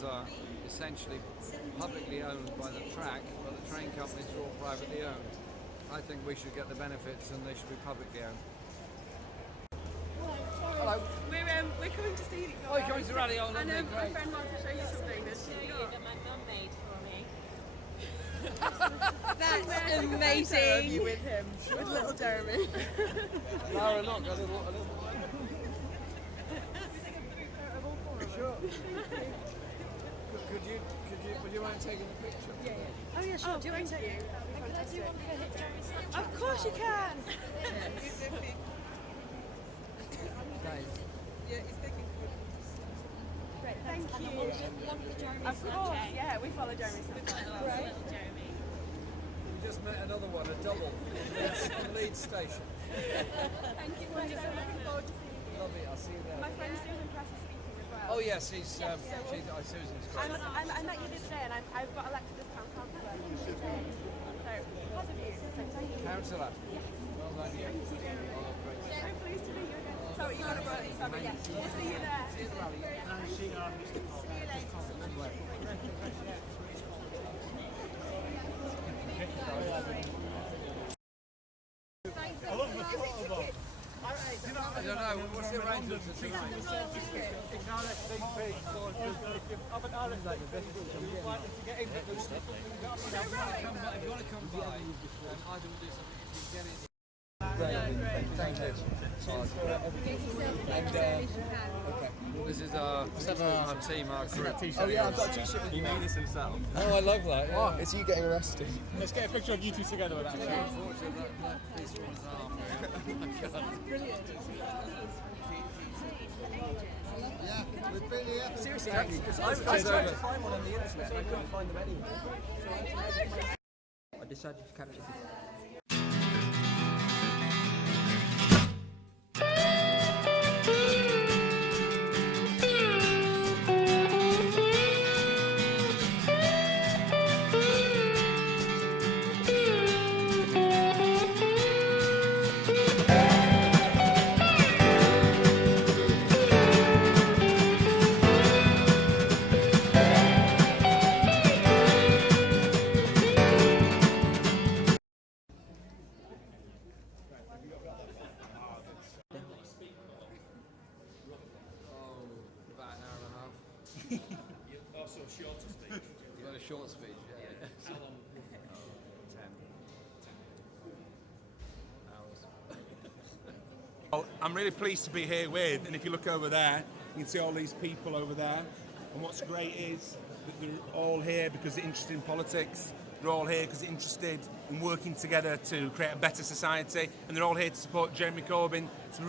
buses are essentially publicly owned by the track, but the train companies are all privately owned. I think we should get the benefits and they should be publicly owned. Hello. We're coming to see you. Oh, you're coming to rally on, and great. my friend wants to show you something that she's got. That my mum made for me. That's amazing. You with him, with little Jeremy. Lara, look, a little. Sure. Would you mind taking a picture? Yeah. Oh yeah, sure. Do you want to take you? Can I do one for Jeremy's Snapchat? Of course you can. Great, thank you. One for Jeremy's Of course, Snapchat. yeah, we follow Jeremy's Snapchat. Right. Jeremy. We just met another one, a double, in Leeds station. Thank you. We're so looking forward to seeing you. Lovely, I'll see you there. My friend Susan Press is speaking as well. Oh yes, Susan's great. I met you the other day and I've got elected as town councillor. So, because of you, so thank you. Councillor. Yes. Well done, you. So pleased to meet you again. Sorry, you got to work this summer, yes. We'll see you there. See you at the rally. I don't know, what's the arrangement for tonight? It's now SCP, so if you haven't had it, you're likely to get in. If you want to come by, I will do something if you get it. Great. Thank you. This is our team, our group. Oh yeah, I've got a t-shirt. He made this himself. Oh, I love that. Yeah. It's you getting arrested. Let's get a picture of you two together with that. Unfortunately, this one's arm. Yeah, we've been here. Seriously, because I tried to find one on the internet and I couldn't find them anywhere. I decided to capture this. About an hour and a half. Also shorter speech. You've got a short speech, yeah. How long? 10 hours. Well, I'm really pleased to be here with, and if you look over there, you can see all these people over there. And what's great is that they're all here because they're interested in politics. They're all here because they're interested in working together to create a better society. And they're all here to support Jeremy Corbyn to be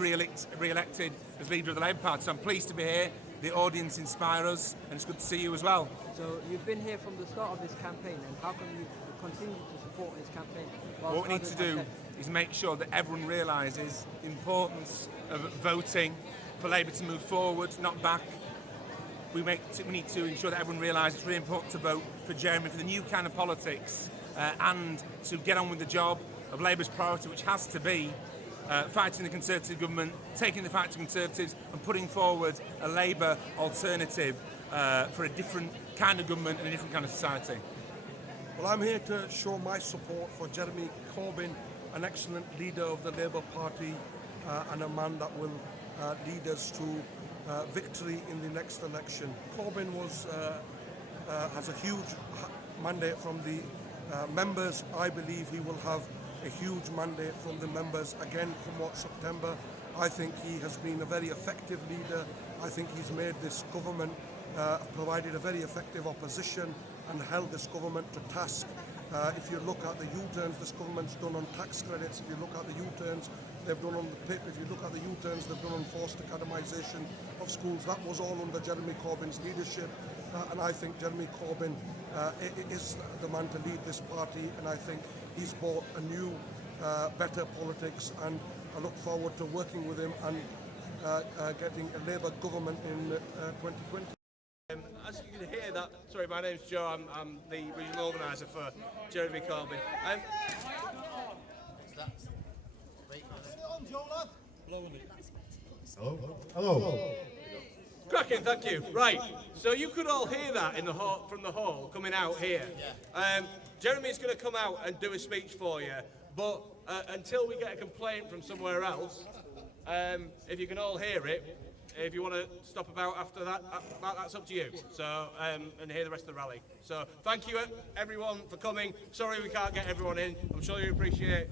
re-elected as leader of the Labour Party. So I'm pleased to be here. The audience inspire us, and it's good to see you as well. So you've been here from the start of this campaign, and how can you continue to support this campaign? What we need to do is make sure that everyone realises the importance of voting for Labour to move forward, not back. We need to ensure that everyone realises it's really important to vote for Jeremy for the new kind of politics and to get on with the job of Labour's priority, which has to be fighting the Conservative government, taking the fight to Conservatives and putting forward a Labour alternative for a different kind of government and a different kind of society. Well, I'm here to show my support for Jeremy Corbyn, an excellent leader of the Labour Party and a man that will lead us to victory in the next election. Corbyn has a huge mandate from the members. I believe he will have a huge mandate from the members again come September. I think he has been a very effective leader. I think he's made this government, provided a very effective opposition and held this government to task. If you look at the U-turns this government's done on tax credits, if you look at the U-turns they've done on the PIP, if you look at the U-turns they've done on forced academisation of schools, that was all under Jeremy Corbyn's leadership. And I think Jeremy Corbyn is the man to lead this party, and I think he's brought a new, better politics, and I look forward to working with him and getting a Labour government in 2020. As you can hear that, sorry, my name's Joe, I'm the regional organiser for Jeremy Corbyn. Hello. Cracking, thank you. Right, so you could all hear that in the hall, from the hall coming out here. Jeremy's going to come out and do a speech for you, but until we get a complaint from somewhere else, if you can all hear it, if you want to stop about after that, that's up to you. So, and hear the rest of the rally. So, thank you everyone for coming. Sorry we can't get everyone in. I'm sure you appreciate.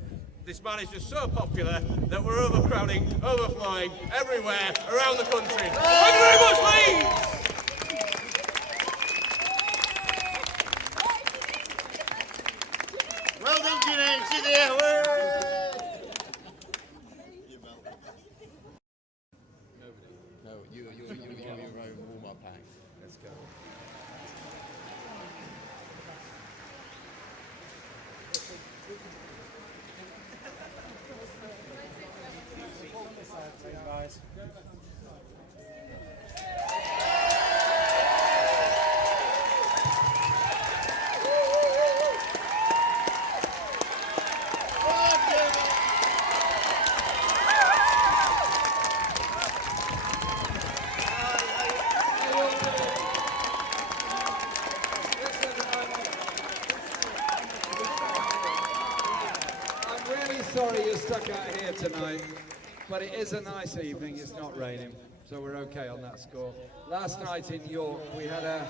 This man is just so popular that we're overcrowding, overflowing everywhere around the country. Thank you very much, Leeds! Well done, Janine. Sit there. No, you your own warm-up act. Let's go. Guys. I'm really sorry you're stuck out here tonight, but it is a nice evening. It's not raining, so we're okay on that score. Last night in York, we had a...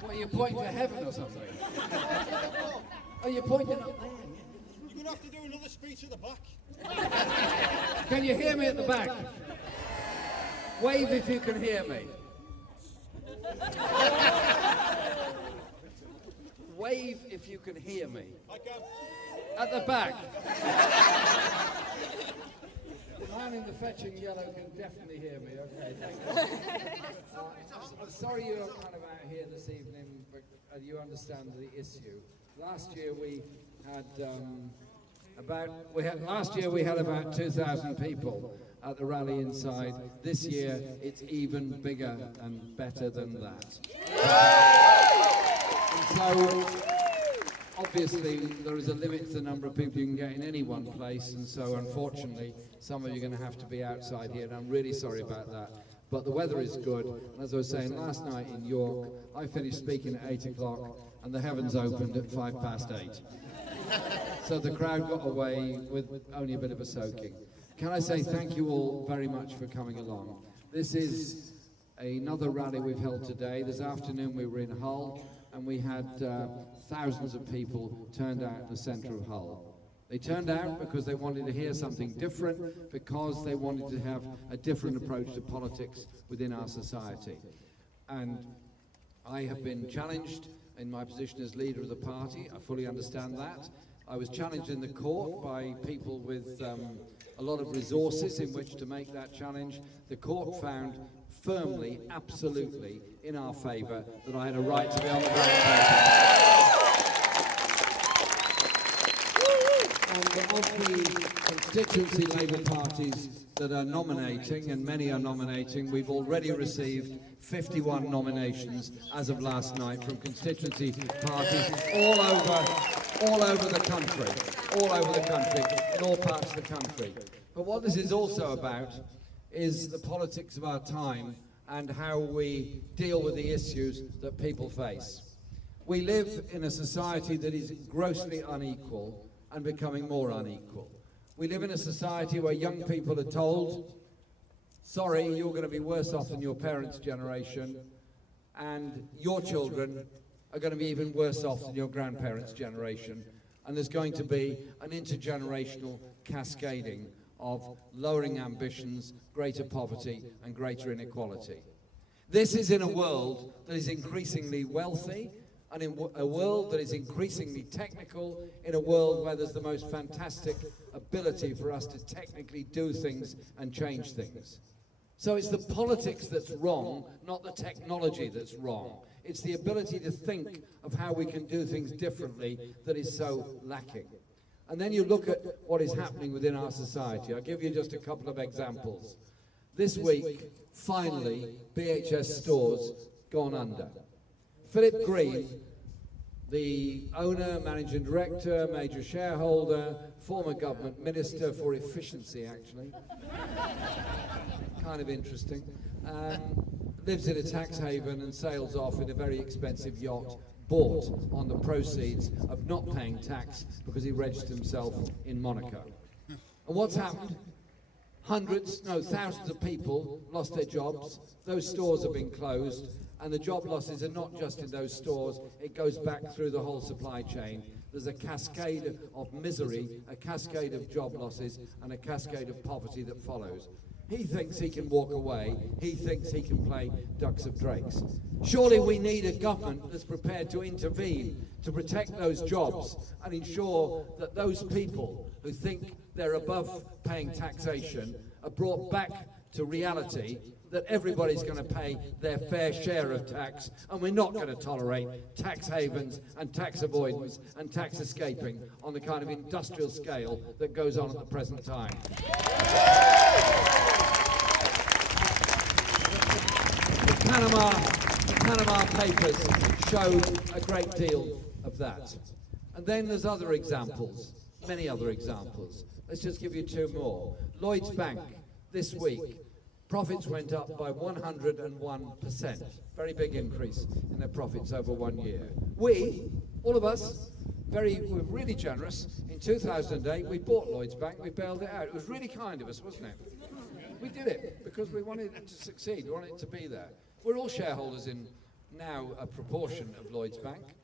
What, you pointing to heaven or something? Oh, you're pointing up there. You're going to have to do another speech at the back. Can you hear me at the back? Wave if you can hear me. Wave if you can hear me. I can. At the back. The man in the fetching yellow can definitely hear me. Okay, thank you. I'm sorry you're kind of out here this evening, but you understand the issue. Last year we had about 2,000 people at the rally inside. This year it's even bigger and better than that. And so, obviously, there is a limit to the number of people you can get in any one place, and so, unfortunately, some of you are going to have to be outside here, and I'm really sorry about that. But the weather is good, and as I was saying, last night in York, I finished speaking at 8 o'clock, and the heavens opened at 8:05. So the crowd got away with only a bit of a soaking. Can I say thank you all very much for coming along. This is another rally we've held today. This afternoon we were in Hull, and we had thousands of people turned out in the centre of Hull. They turned out because they wanted to hear something different, because they wanted to have a different approach to politics within our society. And I have been challenged in my position as leader of the party. I fully understand that. I was challenged in the court by people with a lot of resources in which to make that challenge. The court found firmly, absolutely, in our favour that I had a right to be on the ballot paper. And of the constituency Labour parties that are nominating, and many are nominating, we've already received 51 nominations as of last night from constituency parties all over the country, in all parts of the country. But what this is also about is the politics of our time and how we deal with the issues that people face. We live in a society that is grossly unequal and becoming more unequal. We live in a society where young people are told, sorry, you're going to be worse off than your parents' generation, and your children are going to be even worse off than your grandparents' generation, and there's going to be an intergenerational cascading of lowering ambitions, greater poverty, and greater inequality. This is in a world that is increasingly wealthy, and in a world that is increasingly technical, in a world where there's the most fantastic ability for us to technically do things and change things. So it's the politics that's wrong, not the technology that's wrong. It's the ability to think of how we can do things differently that is so lacking. And then you look at what is happening within our society. I'll give you just a couple of examples. This week, finally, BHS stores gone under. Philip Green, the owner, managing director, major shareholder, former government minister for efficiency, actually. Kind of interesting. Lives in a tax haven and sails off in a very expensive yacht bought on the proceeds of not paying tax because he registered himself in Monaco. And what's happened? Hundreds, no, thousands of people lost their jobs. Those stores have been closed, and the job losses are not just in those stores, it goes back through the whole supply chain. There's a cascade of misery, a cascade of job losses, and a cascade of poverty that follows. He thinks he can walk away. He thinks he can play ducks of drakes. Surely we need a government that's prepared to intervene, to protect those jobs and ensure that those people who think they're above paying taxation are brought back to reality, that everybody's going to pay their fair share of tax, and we're not going to tolerate tax havens and tax avoidance and tax escaping on the kind of industrial scale that goes on at the present time. The Panama Papers showed a great deal of that. And then there's other examples, many other examples. Let's just give you two more. Lloyds Bank, this week, profits went up by 101%. Very big increase in their profits over 1 year. We, all of us, were really generous. In 2008, we bought Lloyds Bank, we bailed it out. It was really kind of us, wasn't it? We did it because we wanted it to succeed, we wanted it to be there. We're all shareholders in now a proportion of Lloyds Bank.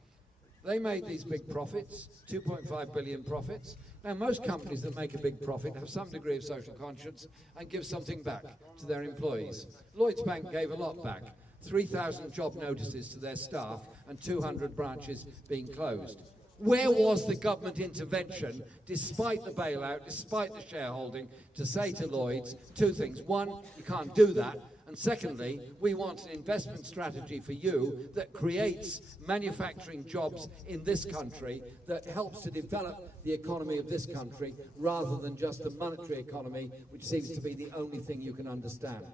They made these big profits, 2.5 billion profits. Now, most companies that make a big profit have some degree of social conscience and give something back to their employees. Lloyds Bank gave a lot back, 3,000 job notices to their staff and 200 branches being closed. Where was the government intervention, despite the bailout, despite the shareholding, to say to Lloyds two things? One, you can't do that. And secondly, we want an investment strategy for you that creates manufacturing jobs in this country, that helps to develop the economy of this country, rather than just the monetary economy, which seems to be the only thing you can understand.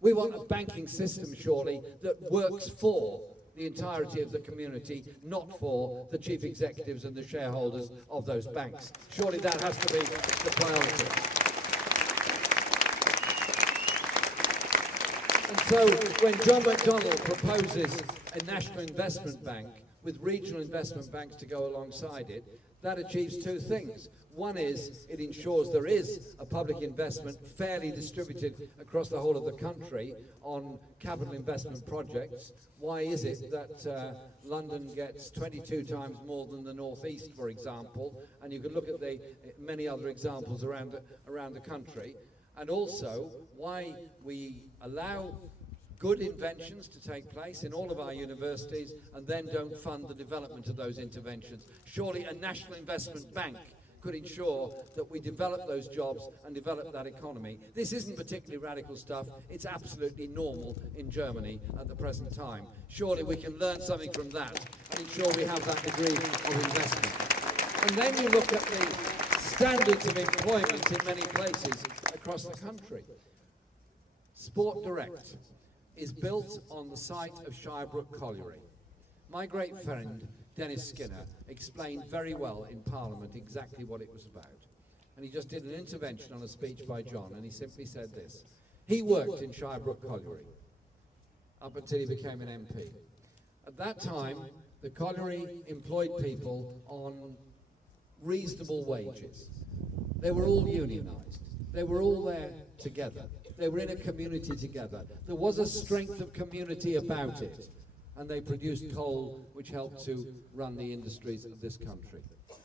We want a banking system, surely, that works for the entirety of the community, not for the chief executives and the shareholders of those banks. Surely that has to be the priority. And so when John McDonnell proposes a national investment bank with regional investment banks to go alongside it, that achieves two things. One is it ensures there is a public investment fairly distributed across the whole of the country on capital investment projects. Why is it that London gets 22 times more than the North East, for example? And you can look at the many other examples around the country. And also why we allow good inventions to take place in all of our universities and then don't fund the development of those interventions. Surely a national investment bank could ensure that we develop those jobs and develop that economy. This isn't particularly radical stuff. It's absolutely normal in Germany at the present time. Surely we can learn something from that and ensure we have that degree of investment. And then you look at the standards of employment in many places across the country. Sport Direct is built on the site of Shirebrook Colliery. My great friend, Dennis Skinner, explained very well in Parliament exactly what it was about. And he just did an intervention on a speech by John, and he simply said this. He worked in Shirebrook Colliery up until he became an MP. At that time, the colliery employed people on reasonable wages. They were all unionised. They were all there together. They were in a community together. There was a strength of community about it. And they produced coal, which helped to run the industries of this country.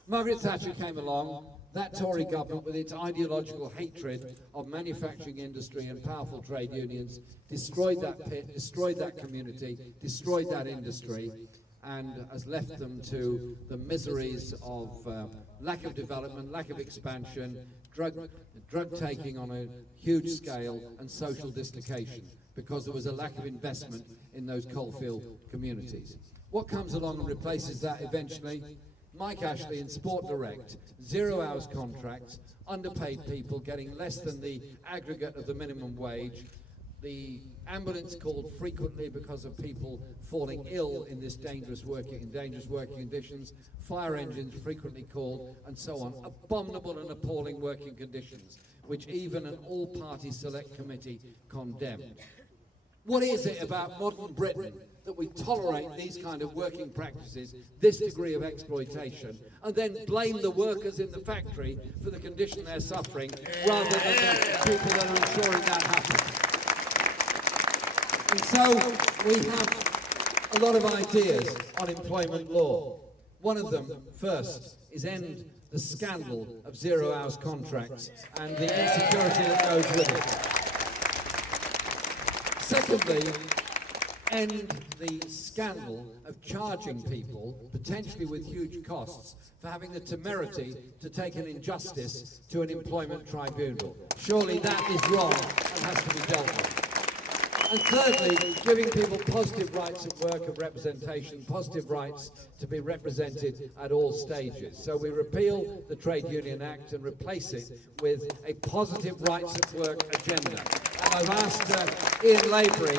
Margaret Thatcher came along. That Tory government, with its ideological hatred of manufacturing industry and powerful trade unions, destroyed that pit, destroyed that community, destroyed that industry, and has left them to the miseries of lack of development, lack of expansion, drug taking on a huge scale, and social dislocation, because there was a lack of investment in those coalfield communities. What comes along and replaces that eventually? Mike Ashley in Sport Direct, 0 hours contracts, underpaid people getting less than the aggregate of the minimum wage, The ambulance called frequently because of people falling ill in this dangerous working conditions. Fire engines frequently called, and so on. Abominable and appalling working conditions, which even an all-party select committee condemned. What is it about modern Britain that we tolerate these kind of working practices, this degree of exploitation, and then blame the workers in the factory for the condition they're suffering, rather than the people that are ensuring that happens? And so we have a lot of ideas on employment law. One of them, first, is end the scandal of 0 hours contracts and the insecurity that goes with it. Secondly, end the scandal of charging people, potentially with huge costs, for having the temerity to take an injustice to an employment tribunal. Surely that is wrong and has to be dealt with. And thirdly, giving people positive rights at work of representation, positive rights to be represented at all stages. So we repeal the Trade Union Act and replace it with a positive rights at work agenda. And I've asked Ian Lavery,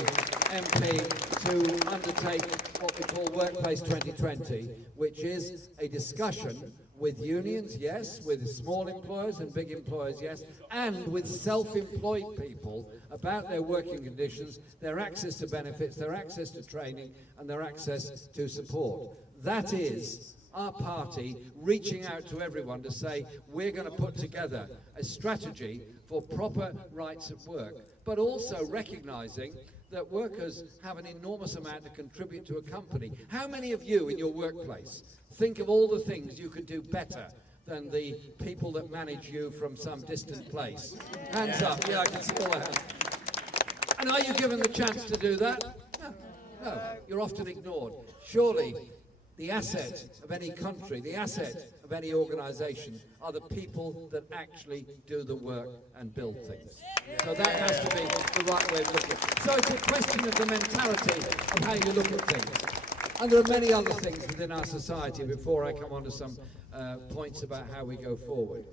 MP, to undertake what we call Workplace 2020, which is a discussion with unions, yes, with small employers and big employers, yes, and with self-employed people about their working conditions, their access to benefits, their access to training, and their access to support. That is our party reaching out to everyone to say, we're going to put together a strategy for proper rights at work, but also recognising that workers have an enormous amount to contribute to a company. How many of you in your workplace think of all the things you could do better than the people that manage you from some distant place? Hands up. Yeah, I can see all the hands. And are you given the chance to do that? No, you're often ignored. Surely the asset of any country, the asset of any organisation are the people that actually do the work and build things. So that has to be the right way of looking. So it's a question of the mentality of how you look at things. And there are many other things within our society before I come on to some points about how we go forward.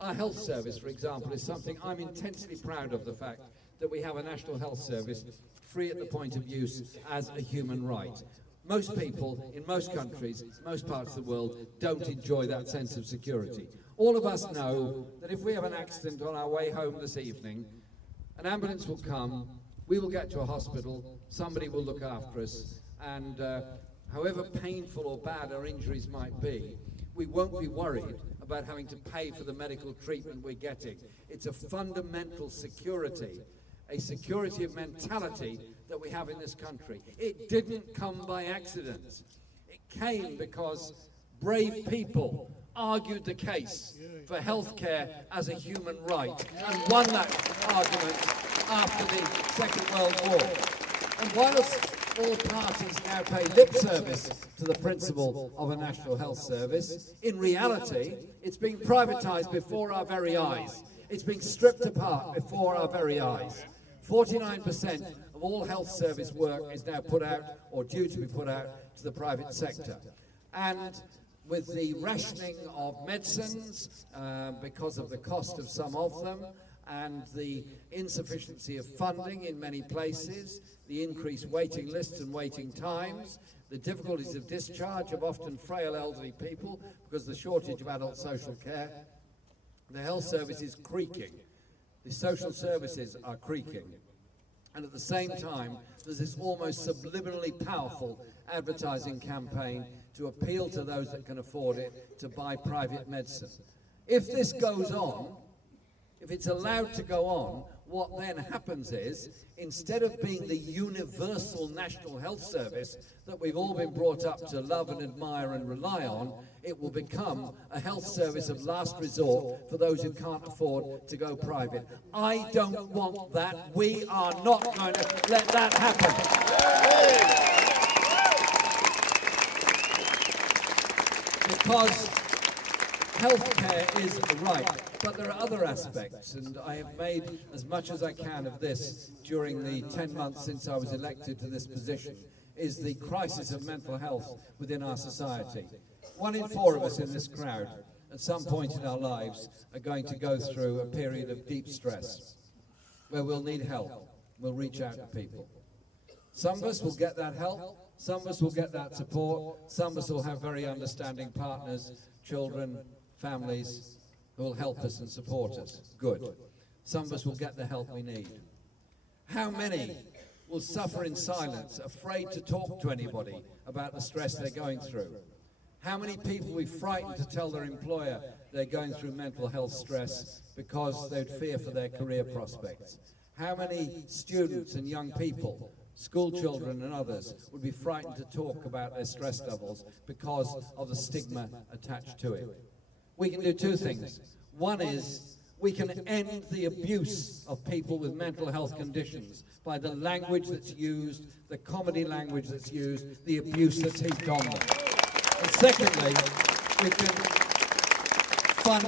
Our health service, for example, is something I'm intensely proud of, the fact that we have a national health service free at the point of use as a human right. Most people in most countries, most parts of the world, don't enjoy that sense of security. All of us know that if we have an accident on our way home this evening, an ambulance will come, we will get to a hospital, somebody will look after us, and however painful or bad our injuries might be, we won't be worried about having to pay for the medical treatment we're getting. It's a fundamental security, a security of mentality that we have in this country. It didn't come by accident. It came because brave people argued the case for healthcare as a human right and won that argument after the Second World War. And whilst all parties now pay lip service to the principle of a national health service, in reality, it's being privatised before our very eyes. It's being stripped apart before our very eyes. 49% of all health service work is now put out, or due to be put out, to the private sector. And with the rationing of medicines, because of the cost of some of them, and the insufficiency of funding in many places, the increased waiting lists and waiting times, the difficulties of discharge of often frail elderly people because of the shortage of adult social care, the health service is creaking. The social services are creaking. And at the same time, there's this almost subliminally powerful advertising campaign to appeal to those that can afford it to buy private medicine. If this goes on, if it's allowed to go on, what then happens is, instead of being the universal national health service that we've all been brought up to love and admire and rely on, it will become a health service of last resort for those who can't afford to go private. I don't want that. We are not going to let that happen. Because healthcare is a right, but there are other aspects, and I have made as much as I can of this during the 10 months since I was elected to this position, is the crisis of mental health within our society. 1 in 4 of us in this crowd, at some point in our lives, are going to go through a period of deep stress, where we'll need help. we'll reach out to people. Some of us will get that help, some of us will get that support, some of us will have very understanding partners, children, families, who will help us and support us. Good. Some of us will get the help we need. How many will suffer in silence, afraid to talk to anybody about the stress they're going through? How many people will be frightened to tell their employer they're going through mental health stress because they'd fear for their career prospects? How many students and young people, school children and others, would be frightened to talk about their stress levels because of the stigma attached to it? We can do two things. One is we can end the abuse of people with mental health conditions by the language that's used, the comedy language that's used, the abuse that's heaped on them. And secondly, we can fund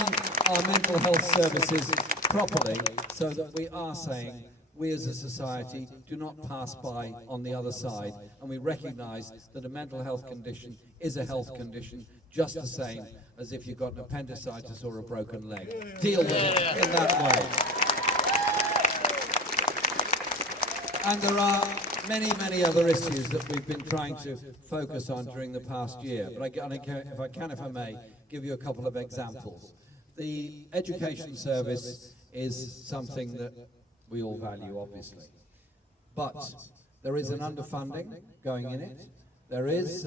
our mental health services properly so that we are saying we as a society do not pass by on the other side, and we recognise that a mental health condition is a health condition just the same as if you've got an appendicitis or a broken leg. Deal with it in that way. And there are many, many other issues that we've been trying to focus on during the past year, but if I may, give you a couple of examples. The education service is something that we all value, obviously, but there is an underfunding going in it. There is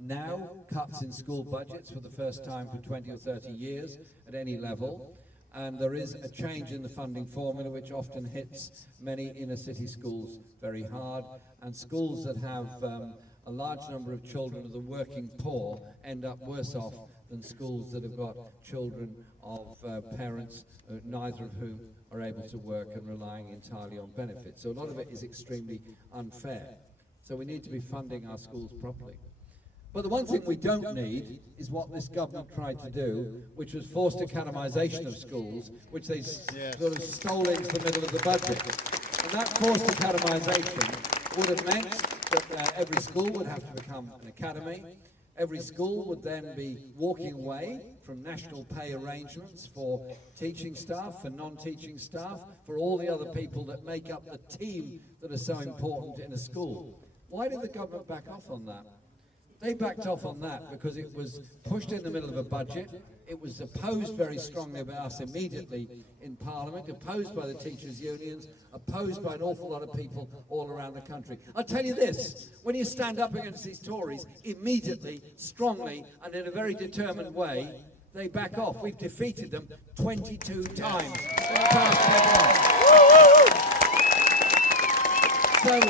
now cuts in school budgets for the first time for 20 or 30 years at any level, and there is a change in the funding formula which often hits many inner city schools very hard, and schools that have a large number of children of the working poor end up worse off than schools that have got children of parents, neither of whom are able to work and relying entirely on benefits. So a lot of it is extremely unfair. So we need to be funding our schools properly. But the one thing we don't need is what this government tried to do, which was forced academisation of schools, which they sort of stole into the middle of the budget. And that forced academisation would have meant that every school would have to become an academy. Every school would then be walking away from national pay arrangements for teaching staff, for non-teaching staff, for all the other people that make up the team that are so important in a school. Why did the government back off on that? They backed off on that because it was pushed in the middle of a budget. It was opposed very strongly by us immediately in Parliament, opposed by the teachers' unions, opposed by an awful lot of people all around the country. I'll tell you this, when you stand up against these Tories, immediately, strongly, and in a very determined way, they back off. We've defeated them 22 times in the past 10 months. So,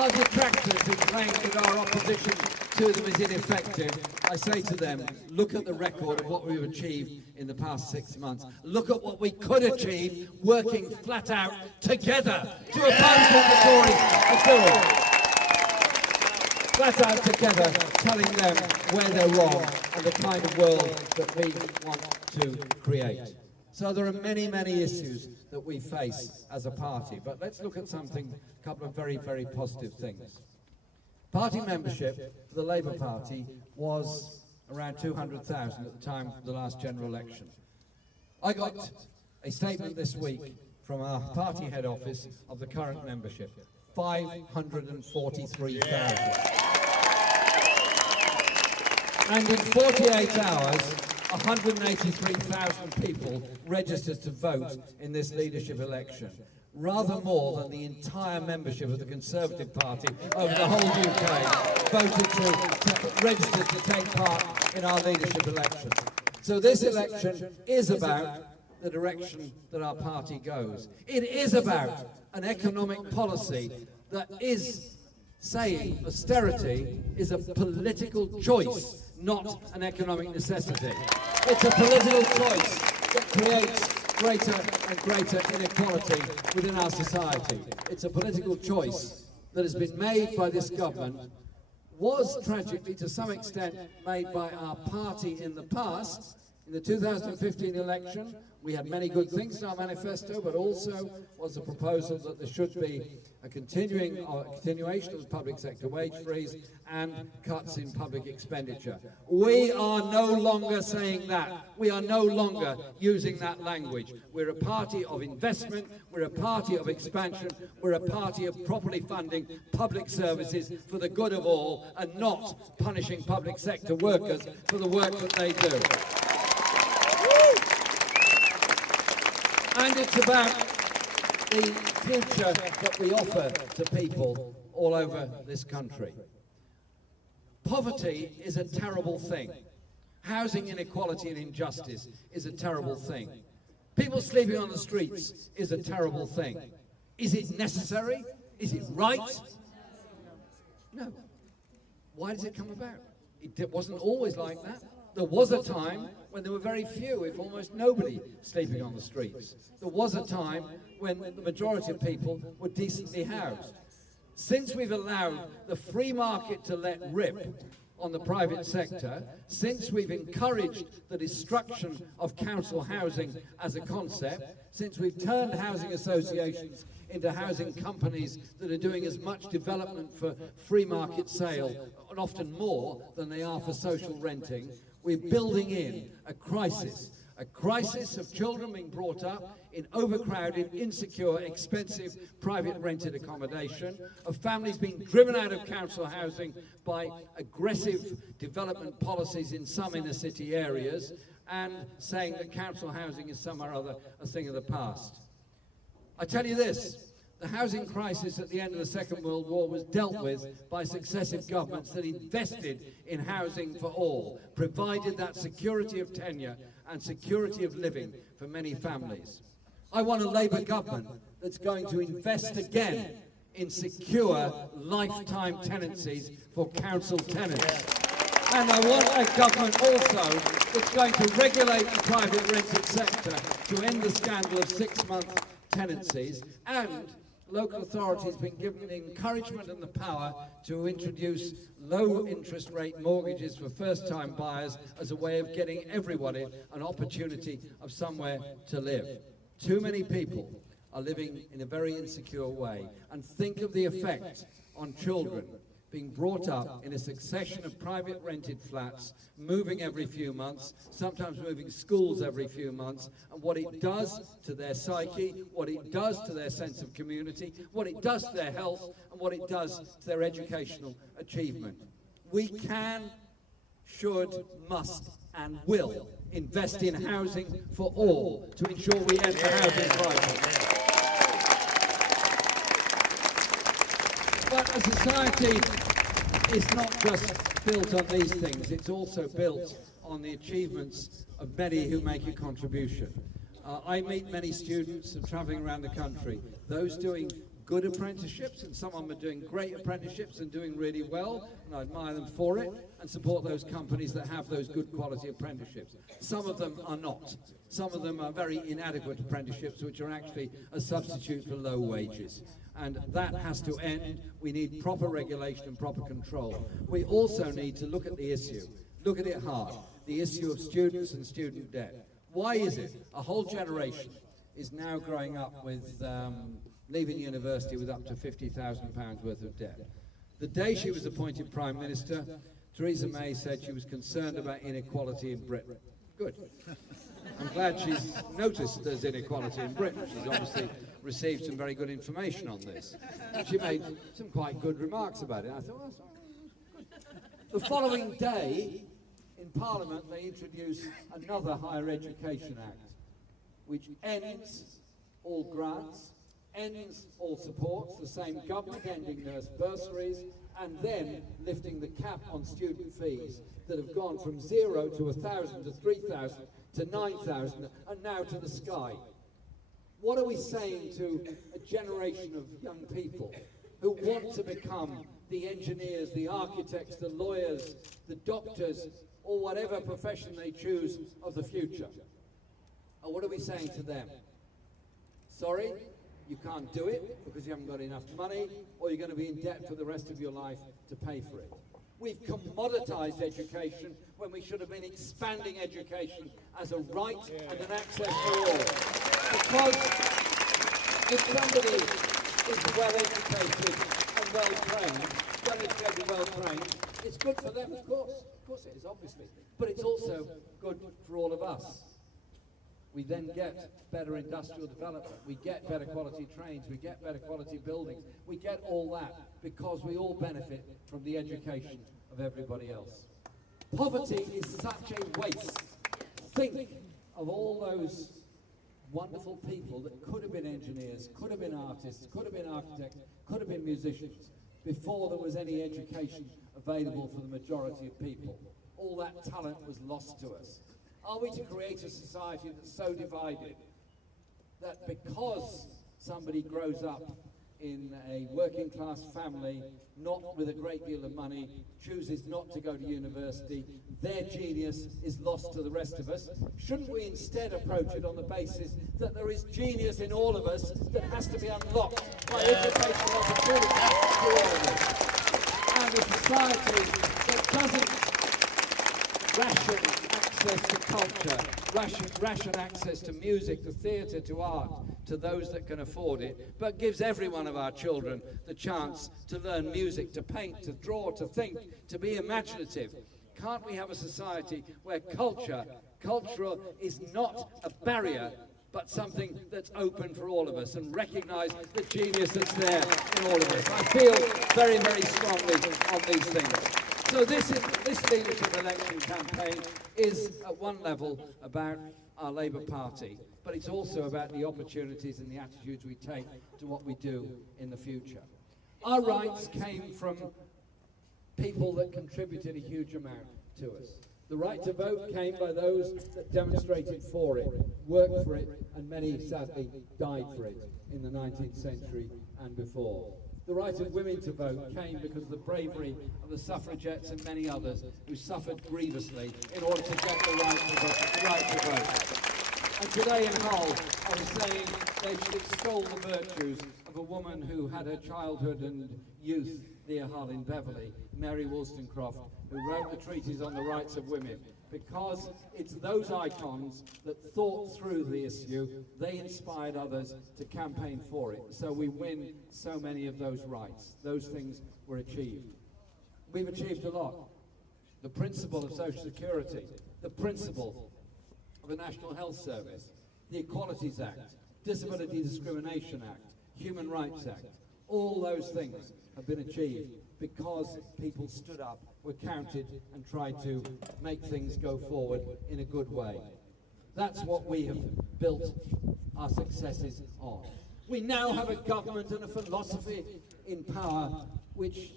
our detractors who claim that our opposition to them is ineffective, I say to them, look at the record of what we've achieved in the past 6 months. Look at what we could achieve working flat out together to oppose what the Tories are doing. Flat out together, telling them where they're wrong and the kind of world that we want to create. So there are many, many issues that we face as a party, but let's look at something, a couple of very, very positive things. Party membership for the Labour Party was around 200,000 at the time of the last general election. I got a statement this week from our party head office of the current membership, 543,000. And in 48 hours, 183,000 people registered to vote in this leadership election. Rather more than the entire membership of the Conservative Party over the whole UK voted to register to take part in our leadership election. So this election is about the direction that our party goes. It is about an economic policy that is saying austerity is a political choice, not an economic necessity. It's a political choice that creates greater and greater inequality within our society. It's a political choice that has been made by this government, was tragically to some extent made by our party in the past, In the 2015 election, we had many good things in our manifesto, but also was a proposal that there should be a continuation of the public sector wage freeze and cuts in public expenditure. We are no longer saying that. We are no longer using that language. We're a party of investment, we're a party of expansion, we're a party of properly funding public services for the good of all and not punishing public sector workers for the work that they do. And it's about the future that we offer to people all over this country. Poverty is a terrible thing. Housing inequality and injustice is a terrible thing. People sleeping on the streets is a terrible thing. Is it necessary? Is it right? No. Why does it come about? It wasn't always like that. There was a time when there were very few, if almost nobody, sleeping on the streets. There was a time when the majority of people were decently housed. Since we've allowed the free market to let rip on the private sector, since we've encouraged the destruction of council housing as a concept, since we've turned housing associations into housing companies that are doing as much development for free market sale, and often more than they are for social renting, we're building in a crisis of children being brought up in overcrowded, insecure, expensive, private rented accommodation, of families being driven out of council housing by aggressive development policies in some inner city areas, and saying that council housing is somehow or other a thing of the past. I tell you this, the housing crisis at the end of the Second World War was dealt with by successive governments that invested in housing for all, provided that security of tenure and security of living for many families. I want a Labour government that's going to invest again in secure lifetime tenancies for council tenants. And I want a government also that's going to regulate the private rented sector to end the scandal of 6-month tenancies, and local authorities have been given the encouragement and the power to introduce low interest rate mortgages for first-time buyers as a way of getting everybody an opportunity of somewhere to live. Too many people are living in a very insecure way, and think of the effect on children being brought up in a succession of private rented flats, moving every few months, sometimes moving schools every few months, and what it does to their psyche, what it does to their sense of community, what it does to their health, and what it does to their educational achievement. We can, should, must, and will invest in housing for all to ensure we end the housing crisis. But a society is not just built on these things, it's also built on the achievements of many who make a contribution. I meet many students travelling around the country, those doing good apprenticeships, and some of them are doing great apprenticeships and doing really well, and I admire them for it, and support those companies that have those good quality apprenticeships. Some of them are not. Some of them are very inadequate apprenticeships, which are actually a substitute for low wages. And that has to end. We need proper regulation and proper control. We also need to look at the issue, look at it hard, the issue of students and student debt. Why is it a whole generation is now growing up with leaving university with up to £50,000 worth of debt? The day she was appointed Prime Minister, Theresa May said she was concerned about inequality in Britain. Good. I'm glad she's noticed there's inequality in Britain. She's obviously received some very good information on this. She made some quite good remarks about it. I thought, well, that's good. The following day, in Parliament, they introduced another Higher Education Act, which ends all grants, ends all supports, the same government ending nurse bursaries, and then lifting the cap on student fees that have gone from 0 to 1,000 to 3,000 to 9,000 and now to the sky. What are we saying to a generation of young people who want to become the engineers, the architects, the lawyers, the doctors, or whatever profession they choose of the future? And what are we saying to them? Sorry, you can't do it because you haven't got enough money, or you're going to be in debt for the rest of your life to pay for it. We've commoditised education when we should have been expanding education as a right and an access for all. Because if somebody is well educated and well trained, it's good for them, of course. Of course it is, obviously. But it's also good for all of us. We then get better industrial development, we get better quality trains, we get better quality buildings, we get all that because we all benefit from the education of everybody else. Poverty is such a waste. Think of all those wonderful people that could have been engineers, could have been artists, could have been architects, could have been musicians, before there was any education available for the majority of people. All that talent was lost to us. Are we to create a society that's so divided that because somebody grows up in a working class family, not with a great deal of money, chooses not to go to university, their genius is lost to the rest of us? Shouldn't we instead approach it on the basis that there is genius in all of us that has to be unlocked by educational opportunities for all of us? And a society that doesn't ration access to culture, ration access to music, to theatre, to art, to those that can afford it, but gives every one of our children the chance to learn music, to paint, to draw, to think, to be imaginative. Can't we have a society where cultural is not a barrier, but something that's open for all of us, and recognise the genius that's there in all of us? I feel very, very strongly on these things. So this leadership election campaign is at one level about our Labour Party, but it's also about the opportunities and the attitudes we take to what we do in the future. Our rights came from people that contributed a huge amount to us. The right to vote came by those that demonstrated for it, worked for it, and many sadly died for it in the 19th century and before. The right of women to vote came because of the bravery of the suffragettes and many others who suffered grievously in order to get the right to vote. And today in Hull, I was saying they should extol the virtues of a woman who had her childhood and youth near Hull in Beverley, Mary Wollstonecraft, who wrote the treatise on the rights of women, because it's those icons that thought through the issue, they inspired others to campaign for it. So we win so many of those rights. Those things were achieved. We've achieved a lot. The principle of Social Security, the principle of a National Health Service, the Equalities Act, Disability Discrimination Act, Human Rights Act, all those things have been achieved because people stood up, were counted, and tried to make things go forward in a good way. That's what we have built our successes on. We now have a government and a philosophy in power which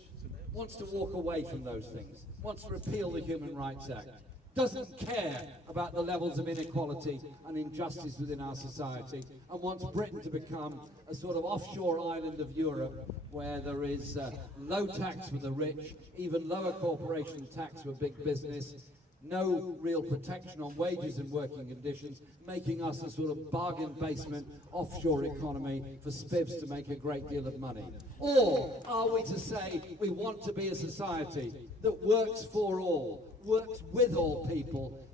wants to walk away from those things, wants to repeal the Human Rights Act, doesn't care about the levels of inequality and injustice within our society, and wants Britain to become a sort of offshore island of Europe where there is low tax for the rich, even lower corporation tax for big business, no real protection on wages and working conditions, making us a sort of bargain basement offshore economy for spivs to make a great deal of money? Or are we to say we want to be a society that works for all, works with all people,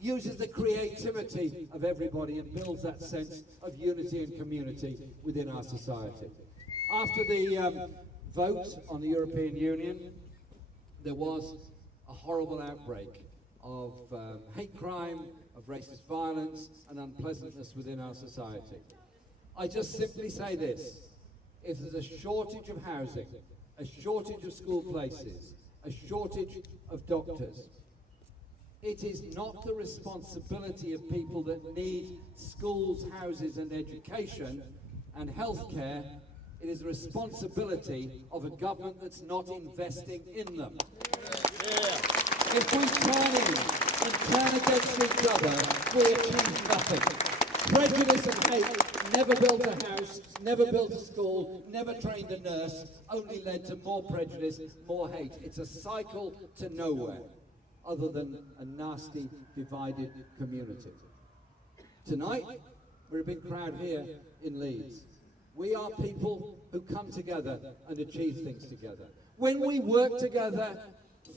uses the creativity of everybody and builds that sense of unity and community within our society? After the vote on the European Union, there was a horrible outbreak of hate crime, of racist violence and unpleasantness within our society. I just simply say this: if there's a shortage of housing, a shortage of school places, a shortage of doctors, it is not the responsibility of people that need schools, houses and education and healthcare. It is the responsibility of a government that's not investing in them. If we turn in and turn against each other, we achieve nothing. Prejudice and hate never built a house, never built a school, never trained a nurse, only led to more prejudice, more hate. It's a cycle to nowhere, other than a nasty, divided community. Tonight, we're a big crowd here in Leeds. We are people who come together and achieve things together. When we work together,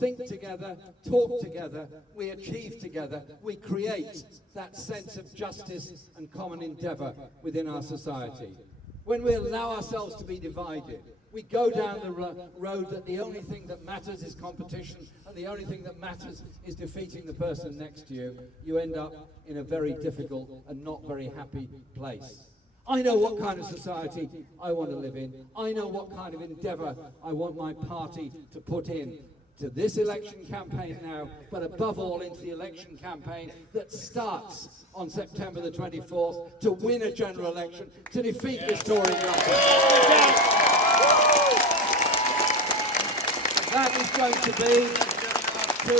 think together, talk together, we achieve together, we create that sense of justice and common endeavour within our society. When we allow ourselves to be divided, we go down the road that the only thing that matters is competition and the only thing that matters is defeating the person next to you, you end up in a very difficult and not very happy place. I know what kind of society I want to live in. I know what kind of endeavour I want my party to put in to this election campaign now, but above all into the election campaign that starts on September the 24th to win a general election, to defeat this Tory government. That is going to be to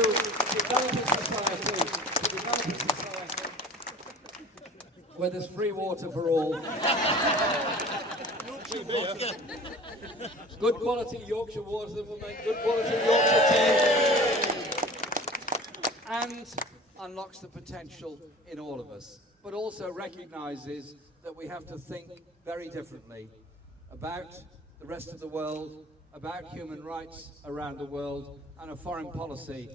develop a society, where there's free water for all. Good quality Yorkshire water that will make good quality Yorkshire tea. And unlocks the potential in all of us, but also recognises that we have to think very differently about the rest of the world, about human rights around the world, and a foreign policy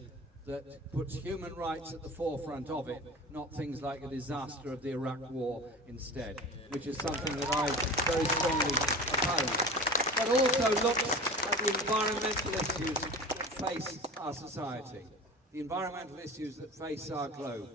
that puts human rights at the forefront of it, not things like the disaster of the Iraq War instead, which is something that I very strongly oppose. But also looks at the environmental issues that face our society, the environmental issues that face our globe.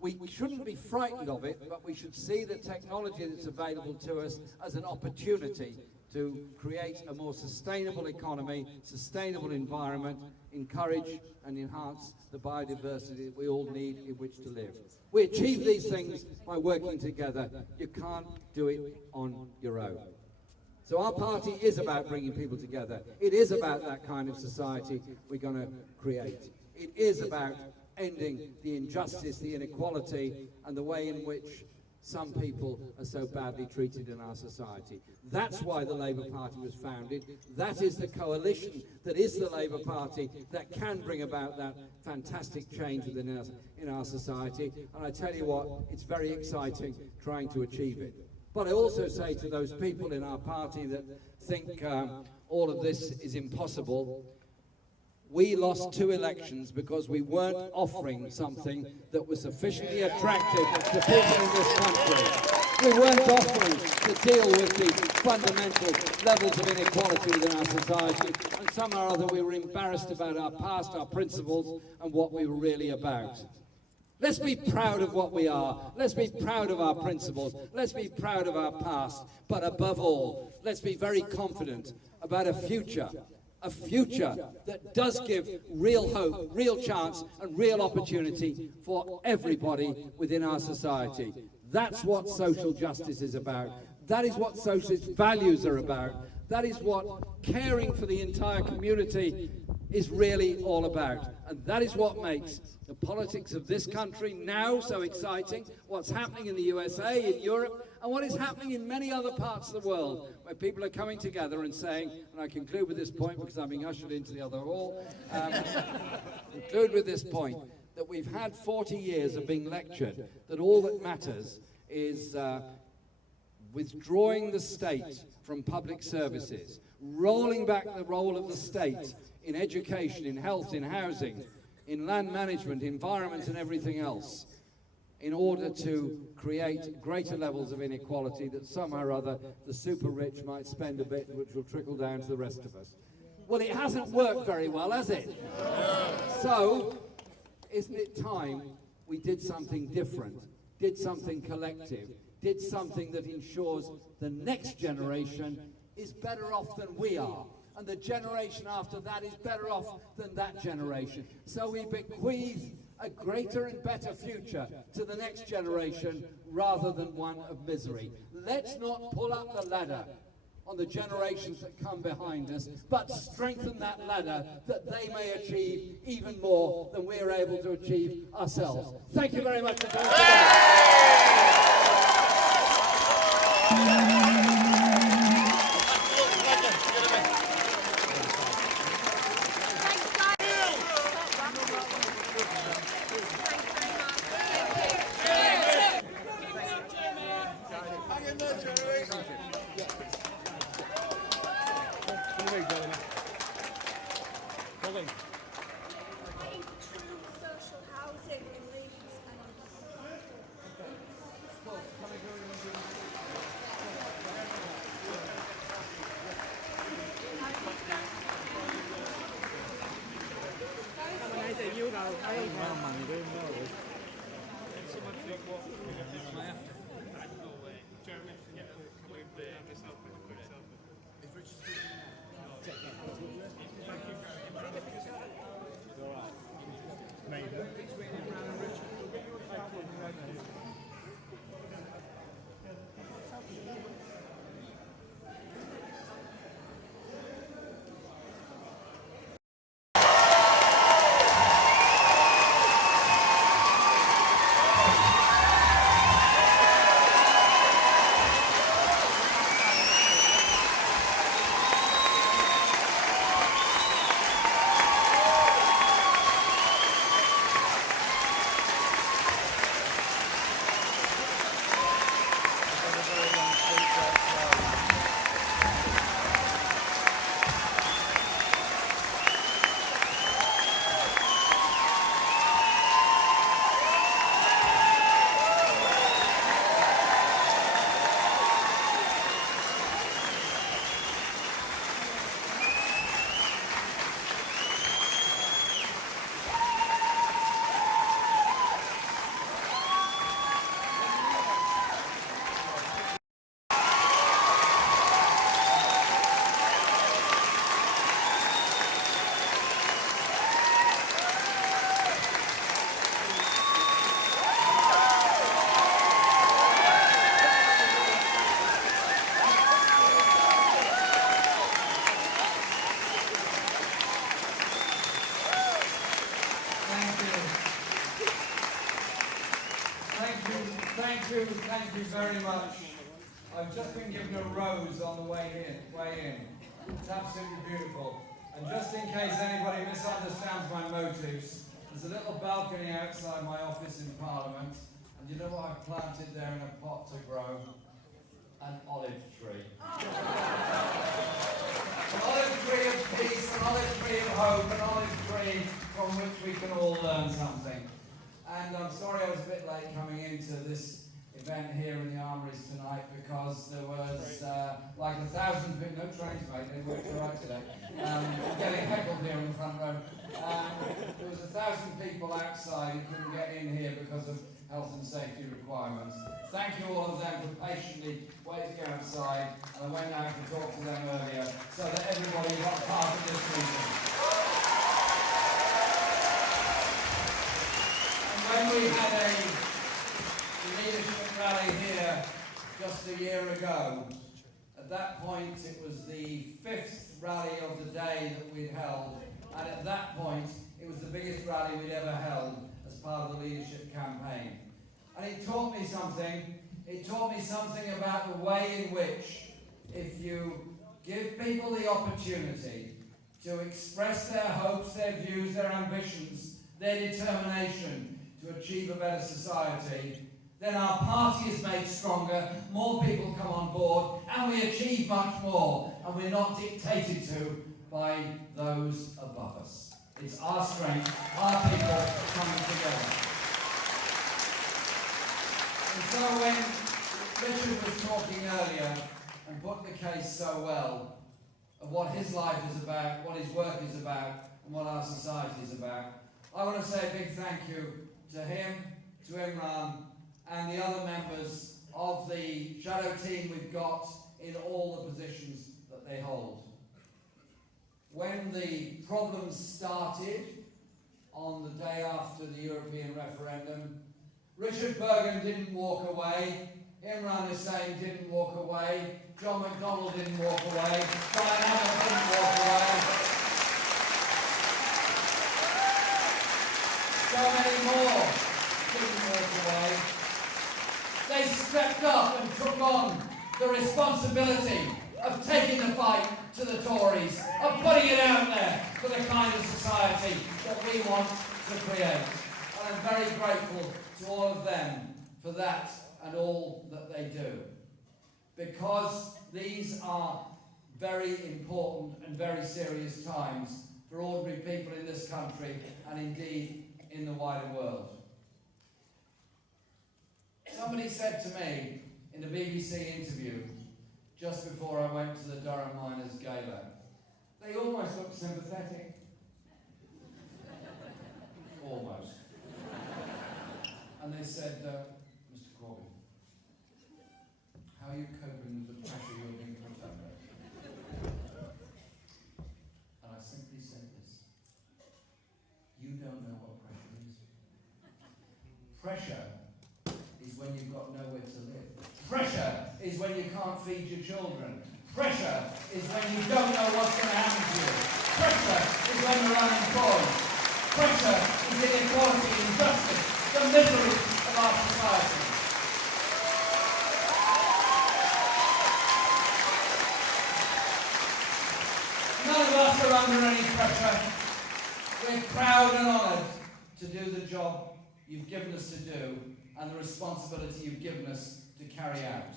We shouldn't be frightened of it, but we should see the technology that's available to us as an opportunity to create a more sustainable economy, sustainable environment, encourage and enhance the biodiversity that we all need in which to live. We achieve these things by working together. You can't do it on your own. So our party is about bringing people together. It is about that kind of society we're going to create. It is about ending the injustice, the inequality, and the way in which some people are so badly treated in our society. That's why the Labour Party was founded. That is the coalition that is the Labour Party that can bring about that fantastic change within us, in our society. And I tell you what, it's very exciting trying to achieve it. But I also say to those people in our party that think all of this is impossible, we lost 2 elections because we weren't offering something that was sufficiently attractive to people in this country. We weren't offering to deal with the fundamental levels of inequality within our society, and somehow or other we were embarrassed about our past, our principles, and what we were really about. Let's be proud of what we are. Let's be proud of our principles. Let's be proud of our past. But above all, let's be very confident about a future that does give real hope, real chance, and real opportunity for everybody within our society. That's what social justice is about. That is what socialist values are about. That is what caring for the entire community is really all about. And that is what makes the politics of this country now so exciting, what's happening in the USA, in Europe, and what is happening in many other parts of the world, where people are coming together and saying, and I conclude with this point because I'm being ushered into the other hall, conclude with this point, that we've had 40 years of being lectured that all that matters is withdrawing the state from public services, rolling back the role of the state in education, in health, in housing, in land management, environment and everything else, in order to create greater levels of inequality that somehow or other the super rich might spend a bit, which will trickle down to the rest of us. Well, it hasn't worked very well, has it? So, isn't it time we did something different, did something collective, did something that ensures the next generation is better off than we are, and the generation after that is better off than that generation. So we bequeath a greater and better future to the next generation rather than one of misery. Let's not pull up the ladder on the generations that come behind us, but strengthen that ladder that they may achieve even more than we are able to achieve ourselves. Thank you very much for coming today. fighting for true social housing in Leeds and Thank you very much. I've just been given a rose on the way in. It's absolutely beautiful. And just in case anybody misunderstands my motives, there's a little balcony outside my office in Parliament, and you know what I've planted there in a pot to grow? An olive tree. An olive tree of peace, an olive tree of hope, an olive tree from which we can all learn something. And I'm sorry I was a bit late coming into this event here in the Armouries tonight because there was like 1,000 people, no trains mate, they worked all right today, getting heckled here in the front row. There was 1,000 people outside who couldn't get in here because of health and safety requirements. Thank you all of them for patiently waiting outside, and I went out to talk to them earlier so that everybody got part of this meeting. And when we had a leadership rally here just a year ago, at that point it was the 5th rally of the day that we'd held, and at that point it was the biggest rally we'd ever held as part of the leadership campaign. And it taught me something. It taught me something about the way in which, if you give people the opportunity to express their hopes, their views, their ambitions, their determination to achieve a better society, then our party is made stronger, more people come on board, and we achieve much more, and we're not dictated to by those above us. It's our strength, our people coming together. And so when Richard was talking earlier and put the case so well of what his life is about, what his work is about, and what our society is about, I want to say a big thank you to him, to Imran, and the other members of the shadow team we've got in all the positions that they hold. When the problems started on the day after the European referendum, Richard Bergen didn't walk away, Imran Hussain didn't walk away, John McDonnell didn't walk away, Brian Abbott didn't walk away. So many more didn't walk away. They stepped up and took on the responsibility of taking the fight to the Tories, of putting it out there for the kind of society that we want to create. And I'm very grateful to all of them for that and all that they do. Because these are very important and very serious times, for ordinary people in this country and indeed in the wider world. Somebody said to me in a BBC interview just before I went to the Durham Miners' Gala, they almost looked sympathetic. Almost. And they said, Mr. Corbyn, how are you coping with the pressure you're being put under? And I simply said this: you don't know what pressure is. Pressure is when you've got nowhere to live. Pressure is when you can't feed your children. Pressure is when you don't know what's going to happen to you. Pressure is when you're unemployed. Pressure is inequality, injustice, the misery of our society. None of us are under any pressure. We're proud and honoured to do the job you've given us to do and the responsibility you've given us to carry out.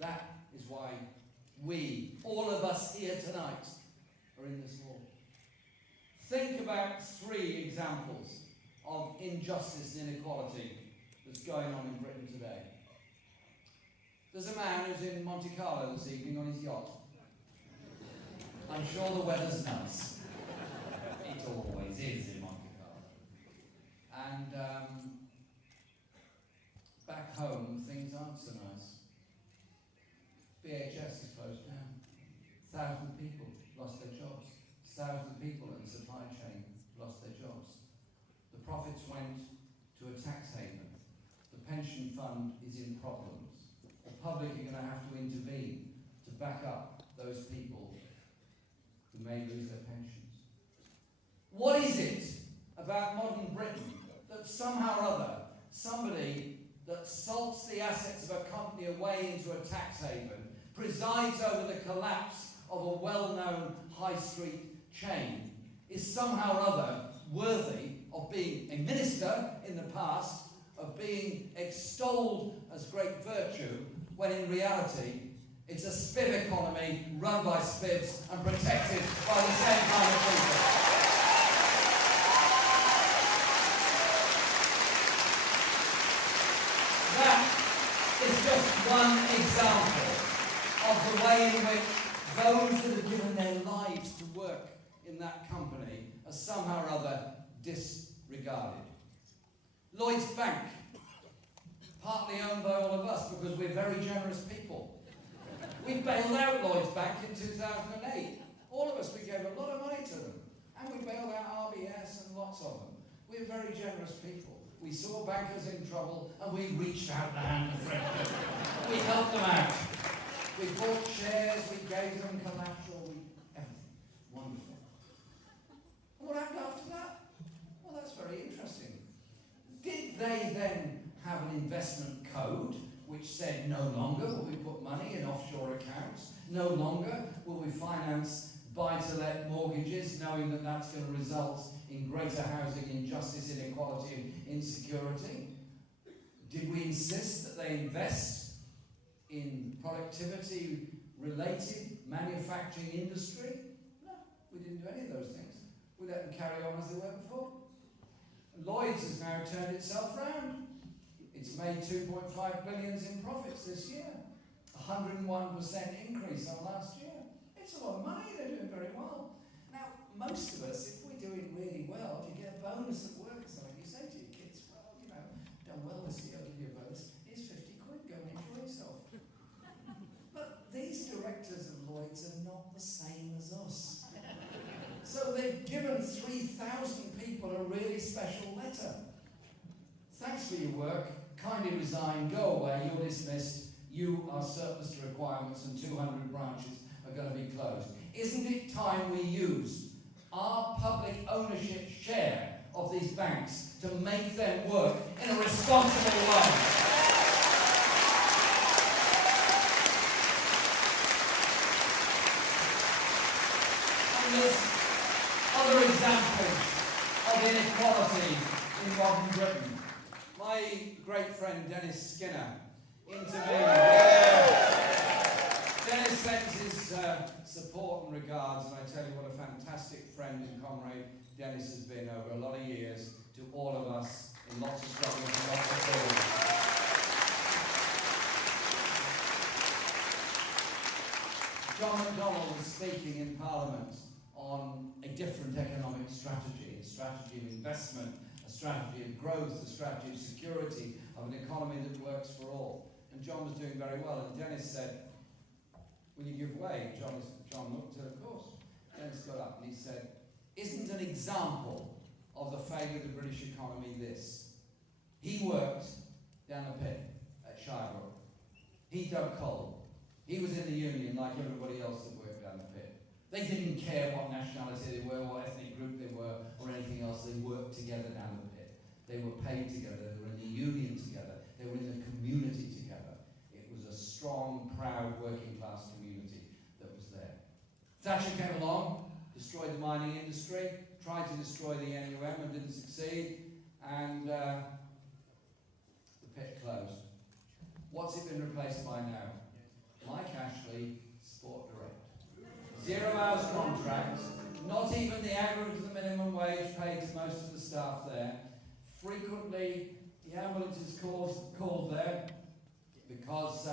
That is why we, all of us here tonight, are in this hall. Think about 3 examples of injustice and inequality that's going on in Britain today. There's a man who's in Monte Carlo this evening on his yacht. I'm sure the weather's nice. It always is in Monte Carlo. And back home, things aren't so nice. BHS is closed down. 1,000 people lost their jobs. 1,000 people in the supply chain lost their jobs. The profits went to a tax haven. The pension fund is in problems. The public are going to have to intervene to back up those people who may lose their pensions. What is it about modern Britain that somehow or other, somebody that salts the assets of a company away into a tax haven, presides over the collapse of a well-known high street chain, is somehow or other worthy of being a minister in the past, of being extolled as great virtue, when in reality it's a spiv economy run by spivs and protected by the same kind of people. That is just one example of the way in which those that have given their lives to work in that company are somehow or other disregarded. Lloyds Bank, partly owned by all of us because we're very generous people. We bailed out Lloyds Bank in 2008. All of us, we gave a lot of money to them. And we bailed out RBS and lots of them. We're very generous people. We saw bankers in trouble and we reached out the hand of friendship. We helped them out. We bought shares, we gave them collateral, everything. Wonderful. And what happened after that? Well, that's very interesting. Did they then have an investment code which said no longer will we put money in offshore accounts, no longer will we finance buy-to-let mortgages, knowing that that's going to result in greater housing injustice, inequality and insecurity? Did we insist that they invest in productivity-related manufacturing industry? No, we didn't do any of those things. We let them carry on as they were before. Lloyds has now turned itself round. It's made 2.5 billion in profits this year, 101% increase on last year. It's a lot of money, they're doing very well. Now, most of us, if we're doing really well, if you get a bonus at work or something, you say to your kids, well, you know, done well this year, I'll give you a bonus. Here's 50 quid, go and enjoy yourself. But these directors of Lloyds are not the same as us. So they've given 3,000 people a really special letter. Thanks for your work. Kindly resign, go away, you're dismissed, you are surplus to requirements and 200 branches are going to be closed. Isn't it time we use our public ownership share of these banks to make them work in a responsible way? And there's other examples of inequality in modern Britain. My great friend Dennis Skinner intervened. Dennis sends his support and regards, and I tell you what a fantastic friend and comrade Dennis has been over a lot of years to all of us in lots of struggles and lots of falls. John McDonnell was speaking in Parliament on a different economic strategy, a strategy of investment, a strategy of growth, a strategy of security, of an economy that works for all. And John was doing very well, and Dennis said, "Will you give way?" John looked at, of course. Dennis got up and he said, "Isn't an example of the failure of the British economy this? He worked down a pit at Shirebrook. He dug coal. He was in the union like everybody else that worked down the pit. They didn't care what nationality they were, what ethnic group they were, or anything else. They worked together down the pit. They were paid together. They were in the union together. They were in the community together. It was a strong, proud, working class community that was there. Thatcher came along, destroyed the mining industry, tried to destroy the NUM and didn't succeed, and the pit closed. What's it been replaced by now? Mike Ashley, Sport Direct. 0 hours contract, not even the average of the minimum wage paid to most of the staff there. Frequently, the ambulance is called there because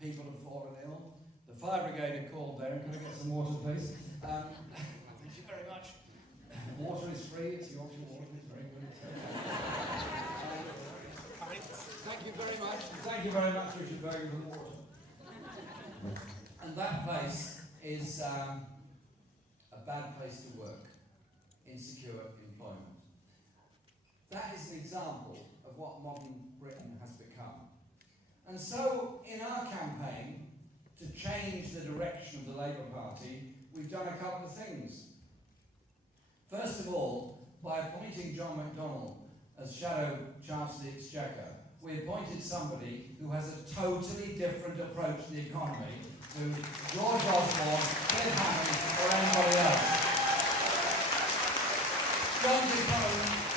people have fallen ill. The fire brigade are called there. Can I get some water, please? Thank you very much. Water is free. It's Yorkshire water. It's very good. Thank you very much. Thank you very much, Richard Berger, for the water. And that place is a bad place to work. Insecure employment. That is an example of what modern Britain has become. And so, in our campaign to change the direction of the Labour Party, we've done a couple of things. First of all, by appointing John McDonnell as Shadow Chancellor of the Exchequer, we appointed somebody who has a totally different approach to the economy to George Osborne, Ed Hammond, or anybody else.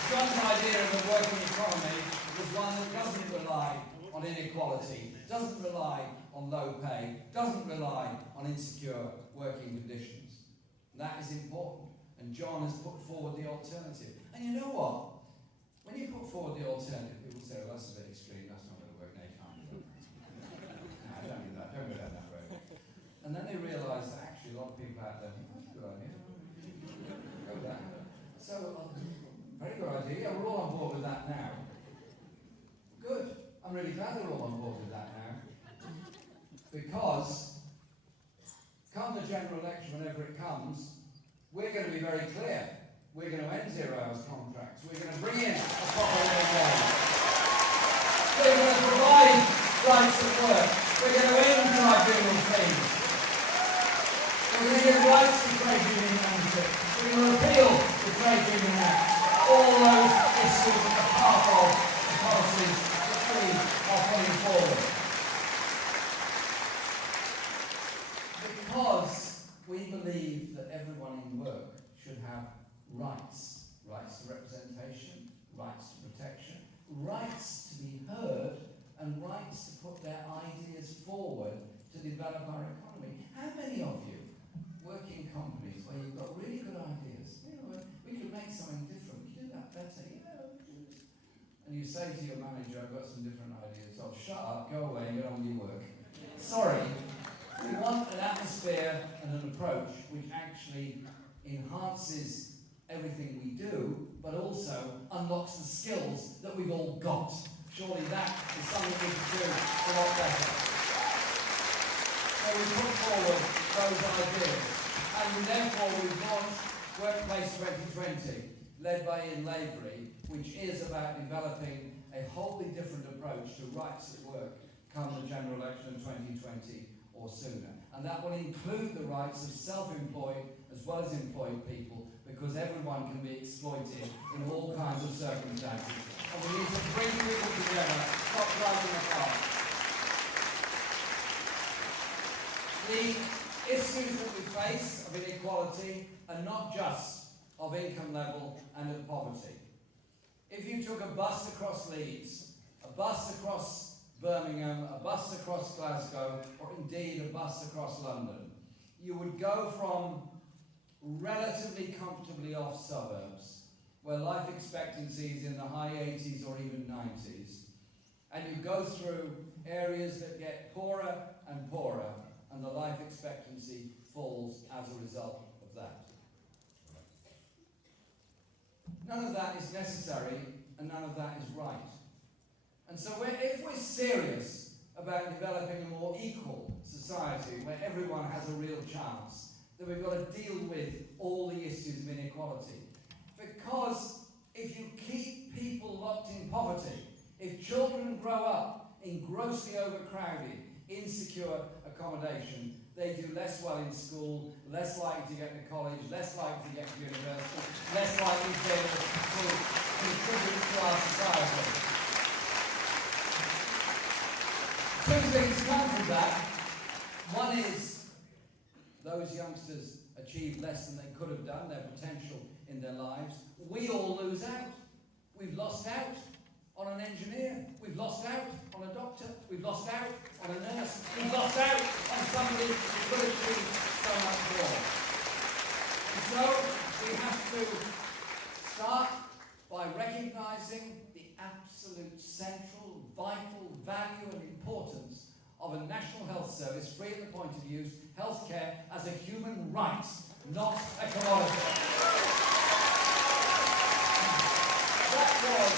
John's idea of a working economy was one that doesn't rely on inequality, doesn't rely on low pay, doesn't rely on insecure working conditions. And that is important. And John has put forward the alternative. And you know what? When you put forward the alternative, people say, well, that's a bit extreme, that's not going to work, no, you can't do that. No, don't do that, don't go down that road. And then they realise that actually a lot of people out there think, that's a good idea. Go with that. So, very good idea. Yeah, we're all on board with that now. Good. I'm really glad we're all on board with that now. Because, come the general election, whenever it comes, we're going to be very clear. We're going to end 0 hours contracts. We're going to bring in a proper living wage. We're going to provide rights at work. We're going to end tribunal fees. We're going to give rights to trade union membership. We're going to repeal the Trade Union Act. All those issues are part of the policies that we are putting forward. Because we believe that everyone in work should have rights. Rights to representation, rights to protection, rights to be heard, and rights to put their ideas forward to develop our economy. How many of you work in companies where you've got really good ideas? You know, we could make something different. We could do that better. Yeah, we could do this. And you say to your manager, I've got some different ideas. Oh, shut up, go away, and get on with your work. Sorry. We want an atmosphere and an approach which actually enhances everything we do, but also unlocks the skills that we've all got. Surely that is something we can do a lot better. So we put forward those ideas, and therefore we've launched Workplace 2020, led by Ian Lavery, which is about developing a wholly different approach to rights at work come the general election in 2020 or sooner. And that will include the rights of self-employed as well as employed people, because everyone can be exploited in all kinds of circumstances. And we need to bring people together, stop driving apart. The issues that we face of inequality are not just of income level and of poverty. If you took a bus across Leeds, a bus across Birmingham, a bus across Glasgow, or indeed a bus across London, you would go from relatively comfortably off suburbs, where life expectancy is in the high 80s or even 90s, and you go through areas that get poorer and poorer, and the life expectancy falls as a result of that. None of that is necessary, and none of that is right. And so if we're serious about developing a more equal society where everyone has a real chance, then we've got to deal with all the issues of inequality. Because if you keep people locked in poverty, if children grow up in grossly overcrowded, insecure accommodation, they do less well in school, less likely to get to college, less likely to get to university, less likely to be able to contribute to our society. Two things come from that. One is those youngsters achieve less than they could have done, their potential in their lives. We all lose out. We've lost out on an engineer. We've lost out on a doctor. We've lost out on a nurse. We've lost out on somebody who could achieve so much more. And so we have to start by recognising the absolute central, vital value and importance of a national health service free at the point of use, healthcare as a human right, not a commodity. That was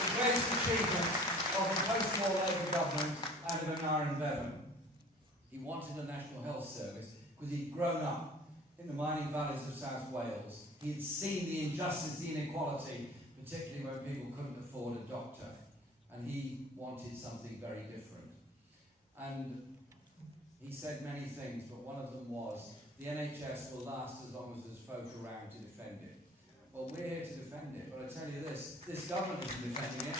the greatest achievement of the post-war Labour government and of Aneurin Bevan. He wanted a national health service because he'd grown up in the mining valleys of South Wales. He had seen the injustice, the inequality, particularly when people couldn't afford a doctor. And he wanted something very different. And he said many things, but one of them was, the NHS will last as long as there's folk around to defend it. Well, we're here to defend it, but I tell you this government isn't defending it.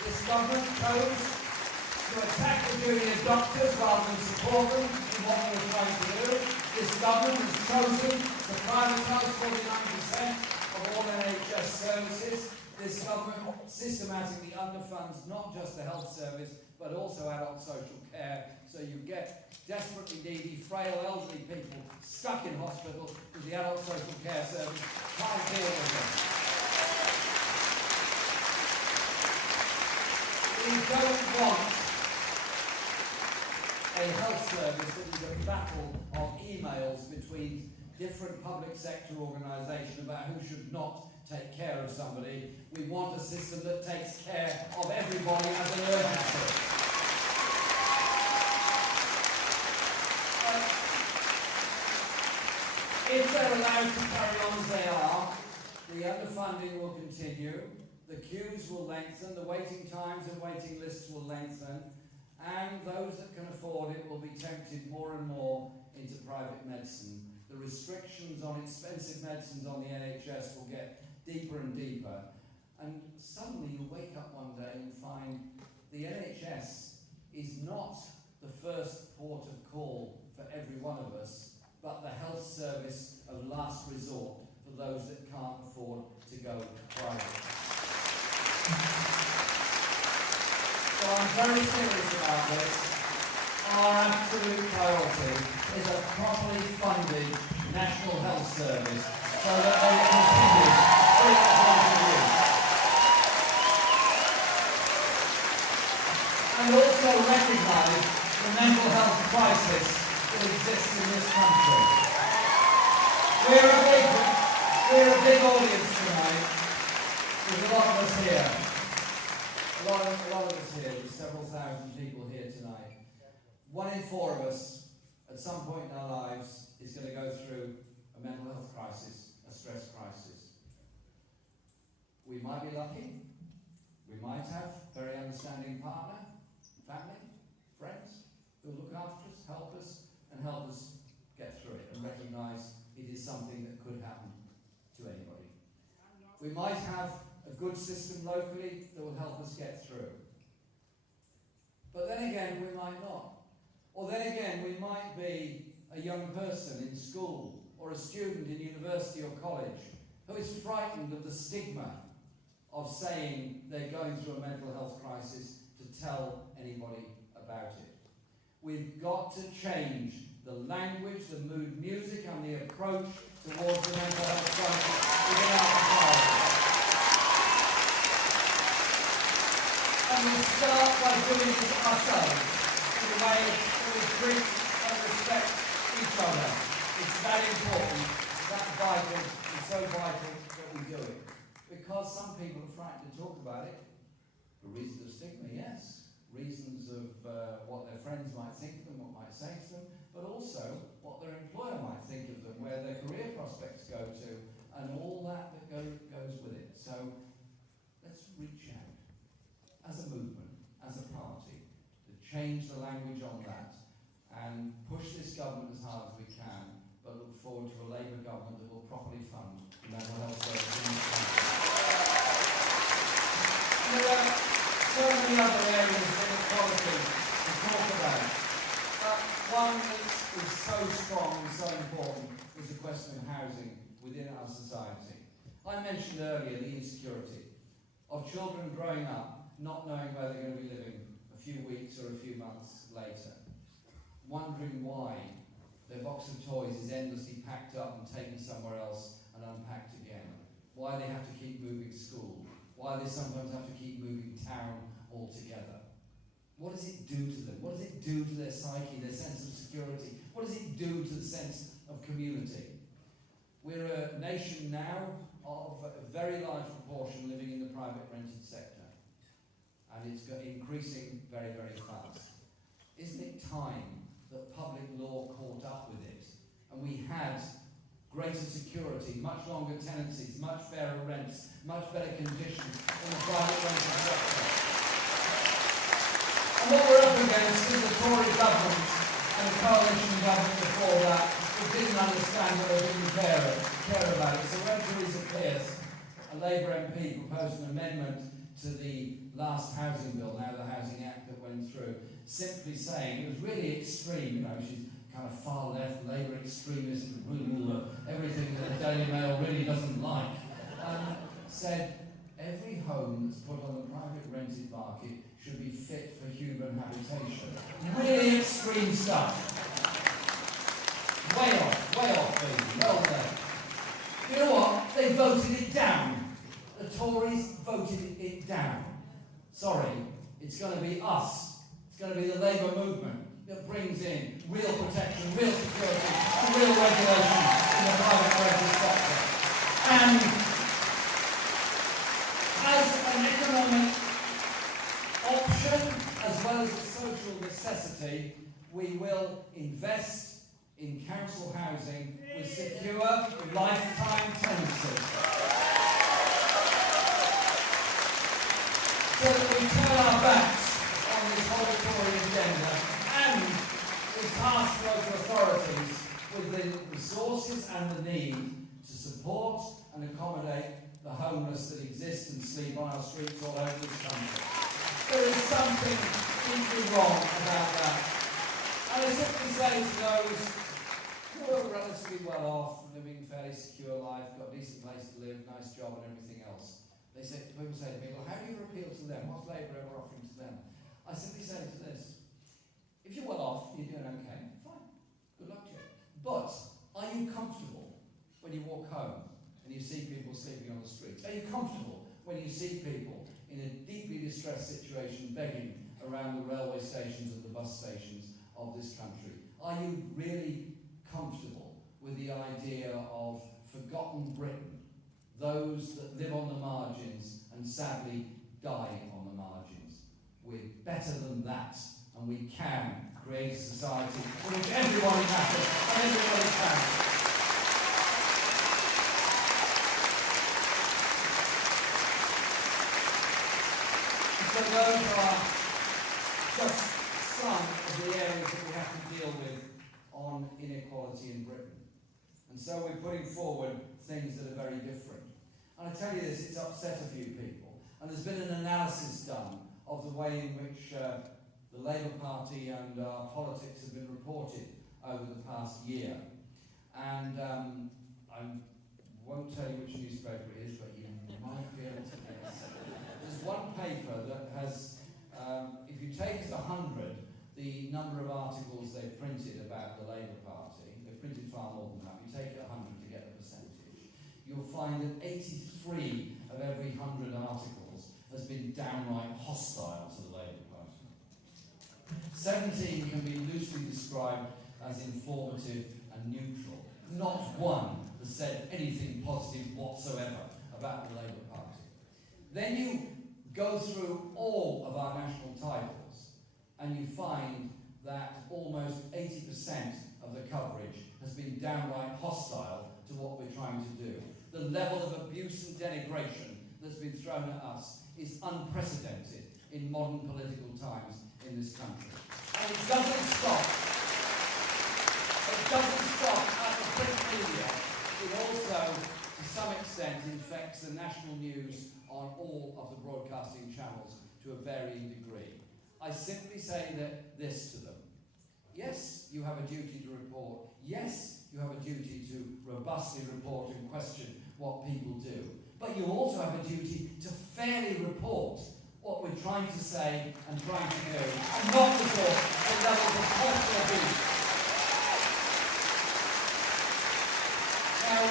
This government chose to attack the junior doctors rather than support them in what they were trying to do. This government has chosen to privatise 49% of all NHS services. This government systematically underfunds not just the health service, but also adult social care. So you get desperately needy, frail, elderly people stuck in hospital because the adult social care service can't deal with them. We don't want a health service that is a battle of emails between different public sector organisations about who should not take care of somebody. We want a system that takes care of everybody as an urgency. If they're allowed to carry on as they are, the underfunding will continue, the queues will lengthen, the waiting times and waiting lists will lengthen, and those that can afford it will be tempted more and more into private medicine. The restrictions on expensive medicines on the NHS will get deeper and deeper, and suddenly you wake up one day and find the NHS is not the first port of call for every one of us, but the health service of last resort for those that can't afford to go private. So I'm very serious about this. Our absolute priority is a properly funded national health service so that they will continue free at the point of use. And also recognise the mental health crisis that exists in this country. We're a big audience tonight. There's a lot of us here. A lot of us here. There's several thousand people here tonight. 1 in 4 of us, at some point in our lives, is going to go through a mental health crisis, a stress crisis. We might be lucky. We might have a very understanding partner, family, friends, who look after us, and help us get through it and recognise it is something that could happen to anybody. We might have a good system locally that will help us get through. But then again, we might not. Or then again, we might be a young person in school or a student in university or college who is frightened of the stigma of saying they're going through a mental health crisis to tell anybody about it. We've got to change the language, the mood music and the approach towards the mental health crisis within our society. And we start by doing it ourselves in a way that we treat and respect each other. It's that important, that vital, and so vital that we do it. Because some people are frightened to talk about it, for reasons of stigma, yes, reasons of what their friends might think of them, what might say to them, but also what their employer might think of them, where their career prospects go to, and all that goes with it. So let's reach out as a movement, as a party, to change the language on that and push this government as hard as we can, but look forward to a Labour government that will properly fund the mental health service in this country. There are so many other areas of inequality to talk about, but one that is so strong and so important is the question of housing within our society. I mentioned earlier the insecurity of children growing up not knowing where they're going to be living a few weeks or a few months later, wondering why their box of toys is endlessly packed up and taken somewhere else and unpacked again, why they have to keep moving school, why they sometimes have to keep moving town altogether. What does it do to them? What does it do to their psyche, their sense of security? What does it do to the sense of community? We're a nation now of a very large proportion living in the private rented sector, and it's increasing very, very fast. Isn't it time that public law caught up with it, and we had greater security, much longer tenancies, much fairer rents, much better conditions in the private rented sector? And what we're up against is the Tory government and the coalition government before that who didn't understand it or didn't care about it. So when Theresa Pearce, a Labour MP, proposed an amendment to the last housing bill, now the Housing Act that went through, simply saying, it was really extreme, you know, she's kind of far left, Labour extremist, everything that the Daily Mail really doesn't like, said every home that's put on the private rented market should be fit for human habitation. Really extreme stuff. Way off, baby, well done. You know what? They voted it down. The Tories voted it down. Sorry, it's going to be us. It's going to be the Labour movement that brings in real protection, real security, and real regulation in the private rented sector. And as an economic option, as well as a social necessity, we will invest in council housing with secure lifetime tenancy, so that we turn our backs on this whole Tory agenda and we task local authorities with the resources and the need to support and accommodate the homeless that exist and sleep on our streets all over this country. There is something deeply wrong about that. And I simply say to those who are relatively well off, living a fairly secure life, got a decent place to live, nice job and everything else, people say to me, well, how do you appeal to them? What's Labour ever offering to them? I simply say to this, if you're well off, you're doing okay, fine, good luck to you. But are you comfortable when you walk home and you see people sleeping on the streets? Are you comfortable when you see people in a deeply distressed situation begging around the railway stations and the bus stations of this country? Are you really comfortable with the idea of forgotten Britain, those that live on the margins and sadly die on the margins? We're better than that, and we can create a society in which everybody matters and everybody counts. So those are just some of the areas that we have to deal with on inequality in Britain. And so we're putting forward things that are very different. And I tell you this, it's upset a few people. And there's been an analysis done of the way in which the Labour Party and our politics have been reported over the past year. And I won't tell you which newspaper it is, but you might be able to guess. take it 100 to get the percentage, you'll find that 83 of every 100 articles has been downright hostile to the Labour Party. 17 can be loosely described as informative and neutral. Not one has said anything positive whatsoever about the Labour Party. Then you go through all of our national titles and you find that almost 80% of the coverage has been downright hostile to what we're trying to do. The level of abuse and denigration that's been thrown at us is unprecedented in modern political times in this country. And it doesn't stop. It doesn't stop at the print media. It also, to some extent, infects the national news on all of the broadcasting channels to a varying degree. I simply say this to them. Yes, you have a duty to report. Yes, you have a duty to robustly report and question what people do. But you also have a duty to fairly report what we're trying to say and trying to do, and not resort to levels of personal abuse. Now,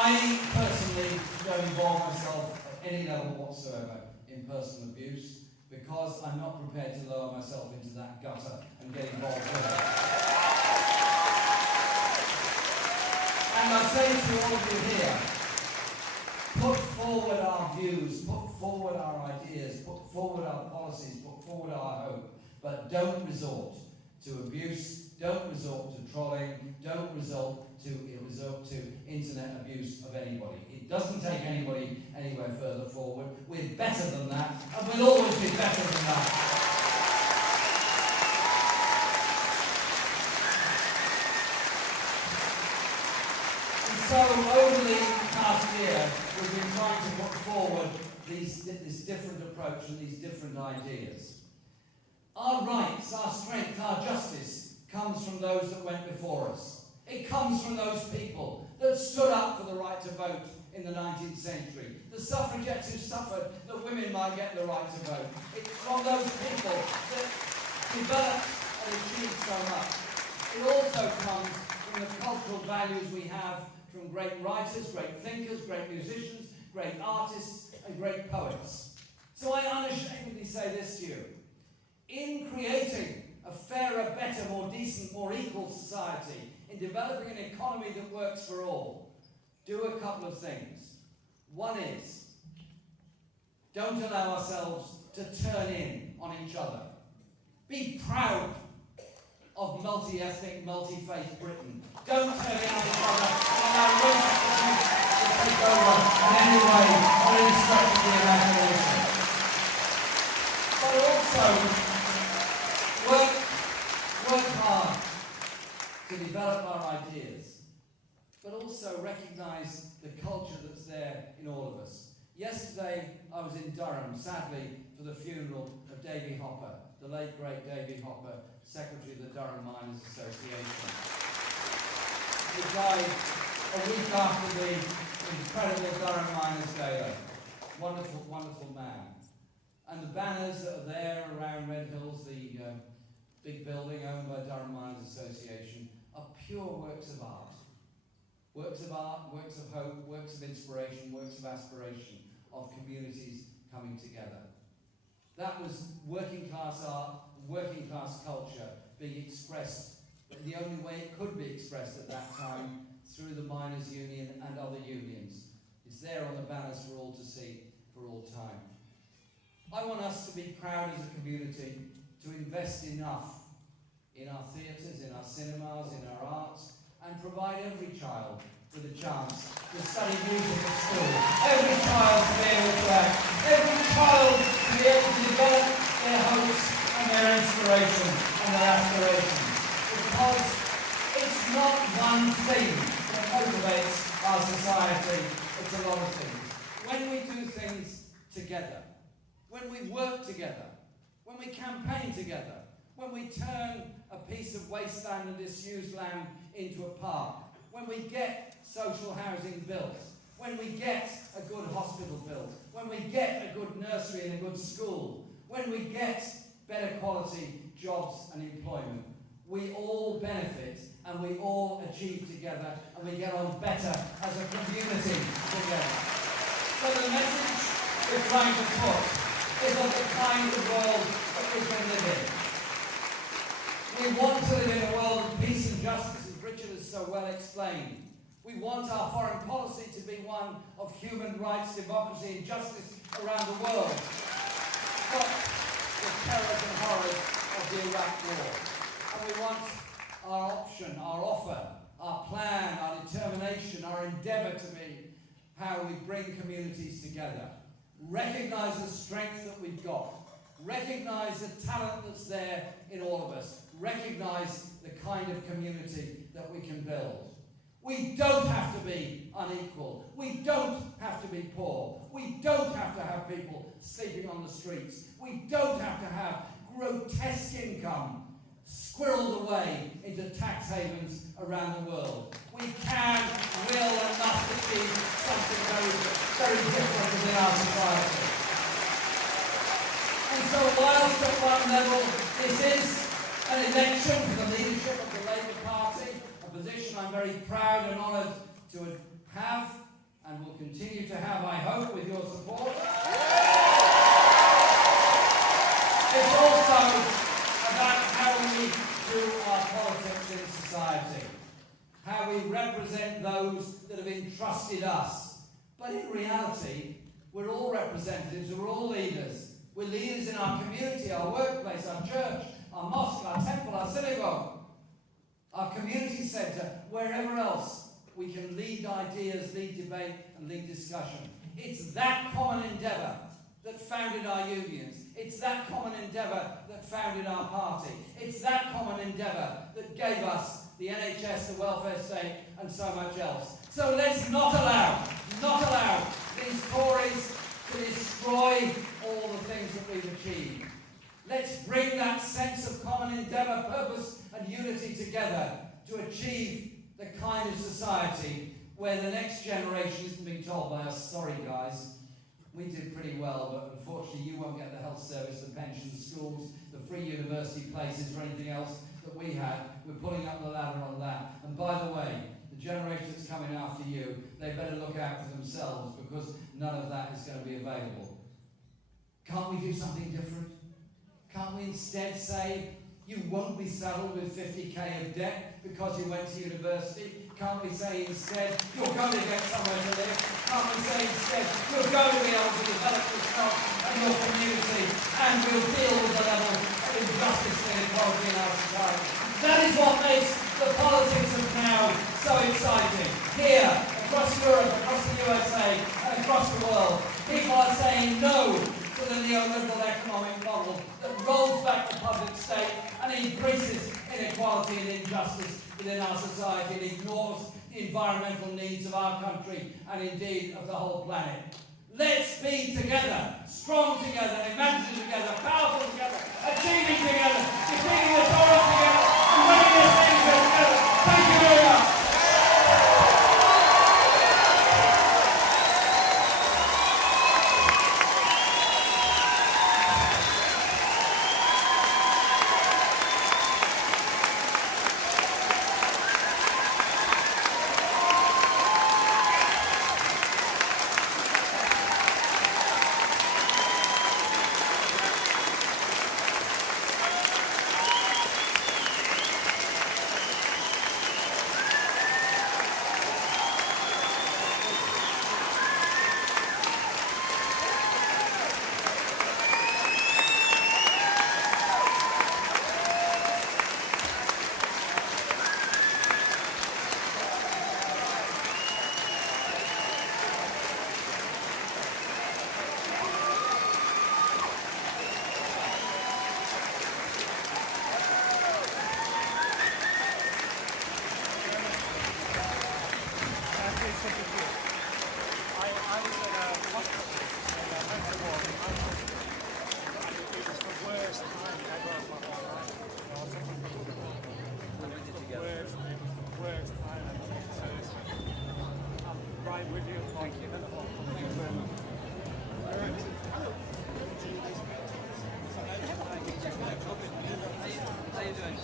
I personally don't involve myself at any level whatsoever in personal abuse because I'm not prepared to lower myself into that gutter and get involved with it. And I say to all of you here, put forward our views, put forward our ideas, put forward our policies, put forward our hope, but don't resort to abuse, don't resort to trolling, don't resort to internet abuse of anybody. It doesn't take anybody anywhere further forward. We're better than that, and we'll always be better than that. And so over the past year, we've been trying to put forward this different approach and these different ideas. Our rights, our strength, our justice comes from those that went before us. It comes from those people that stood up for the right to vote in the 19th century. The suffragettes who suffered that women might get the right to vote. It's from those people that developed and achieved so much. It also comes from the cultural values we have from great writers, great thinkers, great musicians, great artists, and great poets. So I unashamedly say this to you. In creating a fairer, better, more decent, more equal society, in developing an economy that works for all, do a couple of things. One is, don't allow ourselves to turn in on each other. Be proud of multi-ethnic, multi-faith Britain. Don't turn in on each other and allow racism to take over in any way or any stretch of the imagination. But also, work hard to develop our ideas, but also recognise the culture that's there in all of us. Yesterday, I was in Durham, sadly, for the funeral of Davy Hopper, the late great Davy Hopper, Secretary of the Durham Miners Association. He died a week after the incredible Durham Miners Gala. Wonderful, wonderful man. And the banners that are there around Red Hills, the big building owned by Durham Miners Association, are pure works of art. Works of art, works of hope, works of inspiration, works of aspiration of communities coming together. That was working class art, working class culture being expressed the only way it could be expressed at that time, through the Miners' Union and other unions. It's there on the banners for all to see for all time. I want us to be proud as a community to invest enough in our theatres, in our cinemas, in our arts, and provide every child with a chance to study music at school. Every child to be able to act. Every child to be able to develop their hopes and their inspiration and their aspirations. Because it's not one thing that motivates our society, it's a lot of things. When we do things together, when we work together, when we campaign together, when we turn a piece of wasteland and disused land into a park, when we get social housing built, when we get a good hospital built, when we get a good nursery and a good school, when we get better quality jobs and employment, we all benefit and we all achieve together, and we get on better as a community together. So the message we're trying to put is of the kind of world that we can live in. We want to live in a world of peace and justice, as Richard has so well explained. We want our foreign policy to be one of human rights, democracy and justice around the world. Stop the terrors and horrors of the Iraq War. And we want our option, our offer, our plan, our determination, our endeavour to be how we bring communities together. Recognise the strength that we've got. Recognise the talent that's there in all of us. Recognise the kind of community that we can build. We don't have to be unequal. We don't have to be poor. We don't have to have people sleeping on the streets. We don't have to have grotesque income squirreled away into tax havens around the world. We can, will and must achieve something very, very different within our society. And so whilst at one level this is an election for the leadership of the Labour Party, a position I'm very proud and honoured to have and will continue to have, I hope, with your support. It's also about how we do our politics in society, how we represent those that have entrusted us. But in reality, we're all representatives, we're all leaders. We're leaders in our community, our workplace, our church, our mosque, our temple, our synagogue, our community centre, wherever else we can lead ideas, lead debate and lead discussion. It's that common endeavour that founded our unions. It's that common endeavour that founded our party. It's that common endeavour that gave us the NHS, the welfare state and so much else. So let's not allow these Tories to destroy all the things that we've achieved. Let's bring that sense of common endeavour, purpose and unity together to achieve the kind of society where the next generation isn't being told by us, sorry guys, we did pretty well, but unfortunately you won't get the health service, the pensions, schools, the free university places or anything else that we had. We're pulling up the ladder on that. And by the way, the generation that's coming after you, they better look out for themselves because none of that is going to be available. Can't we do something different? Can't we instead say, you won't be saddled with 50k of debt because you went to university? Can't we say instead, you're going to get somewhere to live? Can't we say instead, you're going to be able to develop yourself and your community and we'll deal with the level of injustice and inequality in our society? That is what makes the politics of now so exciting. Here, across Europe, across the USA, and across the world, people are saying no to the neoliberal economic model that rolls back the public state and increases inequality and injustice within our society and ignores the environmental needs of our country and indeed of the whole planet. Let's be together, strong together, imaginative together, powerful together, achieving together, defeating the Tories together, and winning this thing together. Thank you very much. How you doing?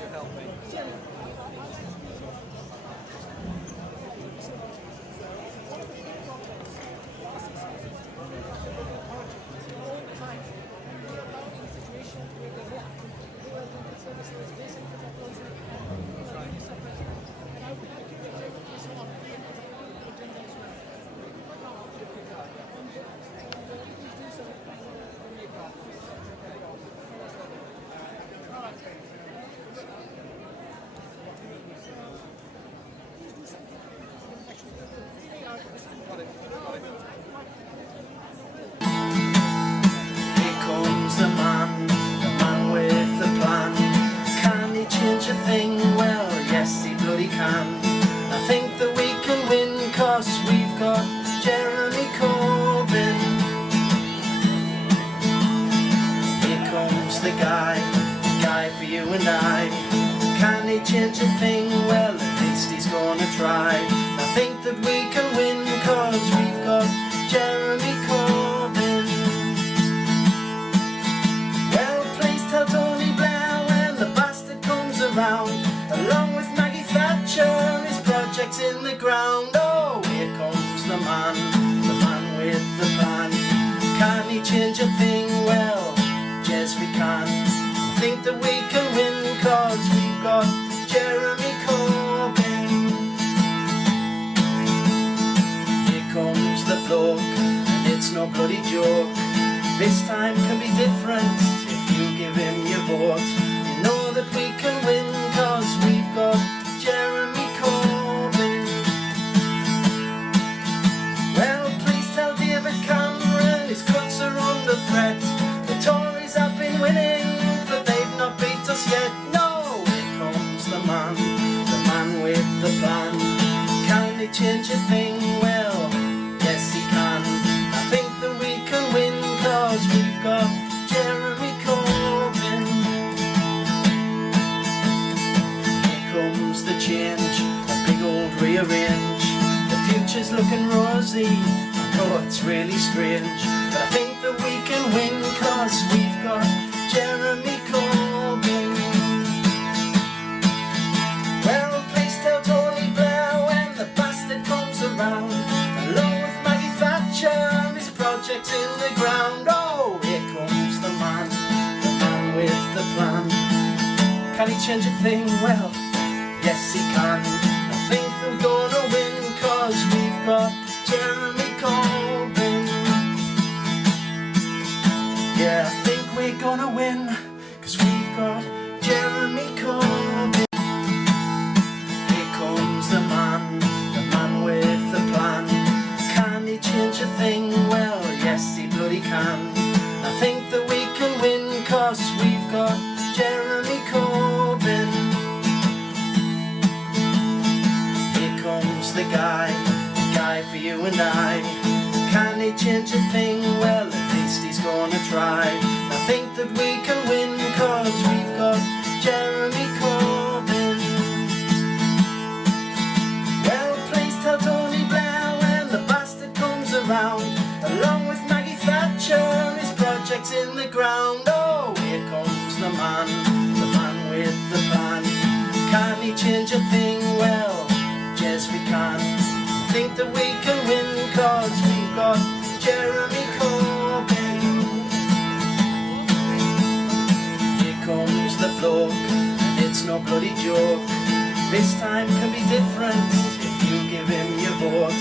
You help me. Here comes the man with the plan. Can he change a thing? Well, yes he bloody can. I think that we can win, cause we've got Jeremy Corbyn. Here comes the guy for you and I. Can he change a thing? Well, at least he's gonna try. I think that we can win, cause we've got Jeremy Corbyn. Well, please tell Tony Blair when the bastard comes around, along with Maggie Thatcher, his project's in the ground. Oh, here comes the man with the plan. Can he change a thing? Well, yes we can. I think that we can win, cause we've got Jeremy Corbyn. Here comes the bloke, and it's no bloody joke. This time can be different if you give him your vote. You know that we can win, cause we've got Jeremy Corbyn. Well, please tell David Cameron his cuts are under threat. The Tories have been winning, but they've not beat us yet. No, here comes the man with the plan. Can he change a thing? Well, yes he can. I think that we can win, cause we've got Jeremy Corbyn. Here comes the change, a big old rearrange. The future's looking rosy, I know it's really strange, but I think that we can win, cause we've got Jeremy Corbyn. Well, please tell Tony Blair when the bastard comes around, along with Maggie Thatcher, his project's in the ground. Oh, here comes the man with the plan. Can he change a thing? Well, yes he can. I think we're gonna win, cause we've got Jeremy Corbyn. Yeah, I think we're gonna win, cause we've got Jeremy Corbyn. Here comes the man with the plan. Can he change a thing? Well, yes he bloody can. I think that we can win, cause we've got Jeremy Corbyn. Here comes the guy for you and I. Can he change a thing? Well, at least he's gonna try. I think that we can win, cause we've got Jeremy Corbyn. Well, please tell Tony Blair when the bastard comes around, along with Maggie Thatcher, his project's in the ground. Oh, here comes the man with the plan. Can he change a thing? Well, yes we can. I think that we can win, cause we've got Jeremy Corbyn. Here comes the bloke, and it's no bloody joke. This time can be different if you give him your vote.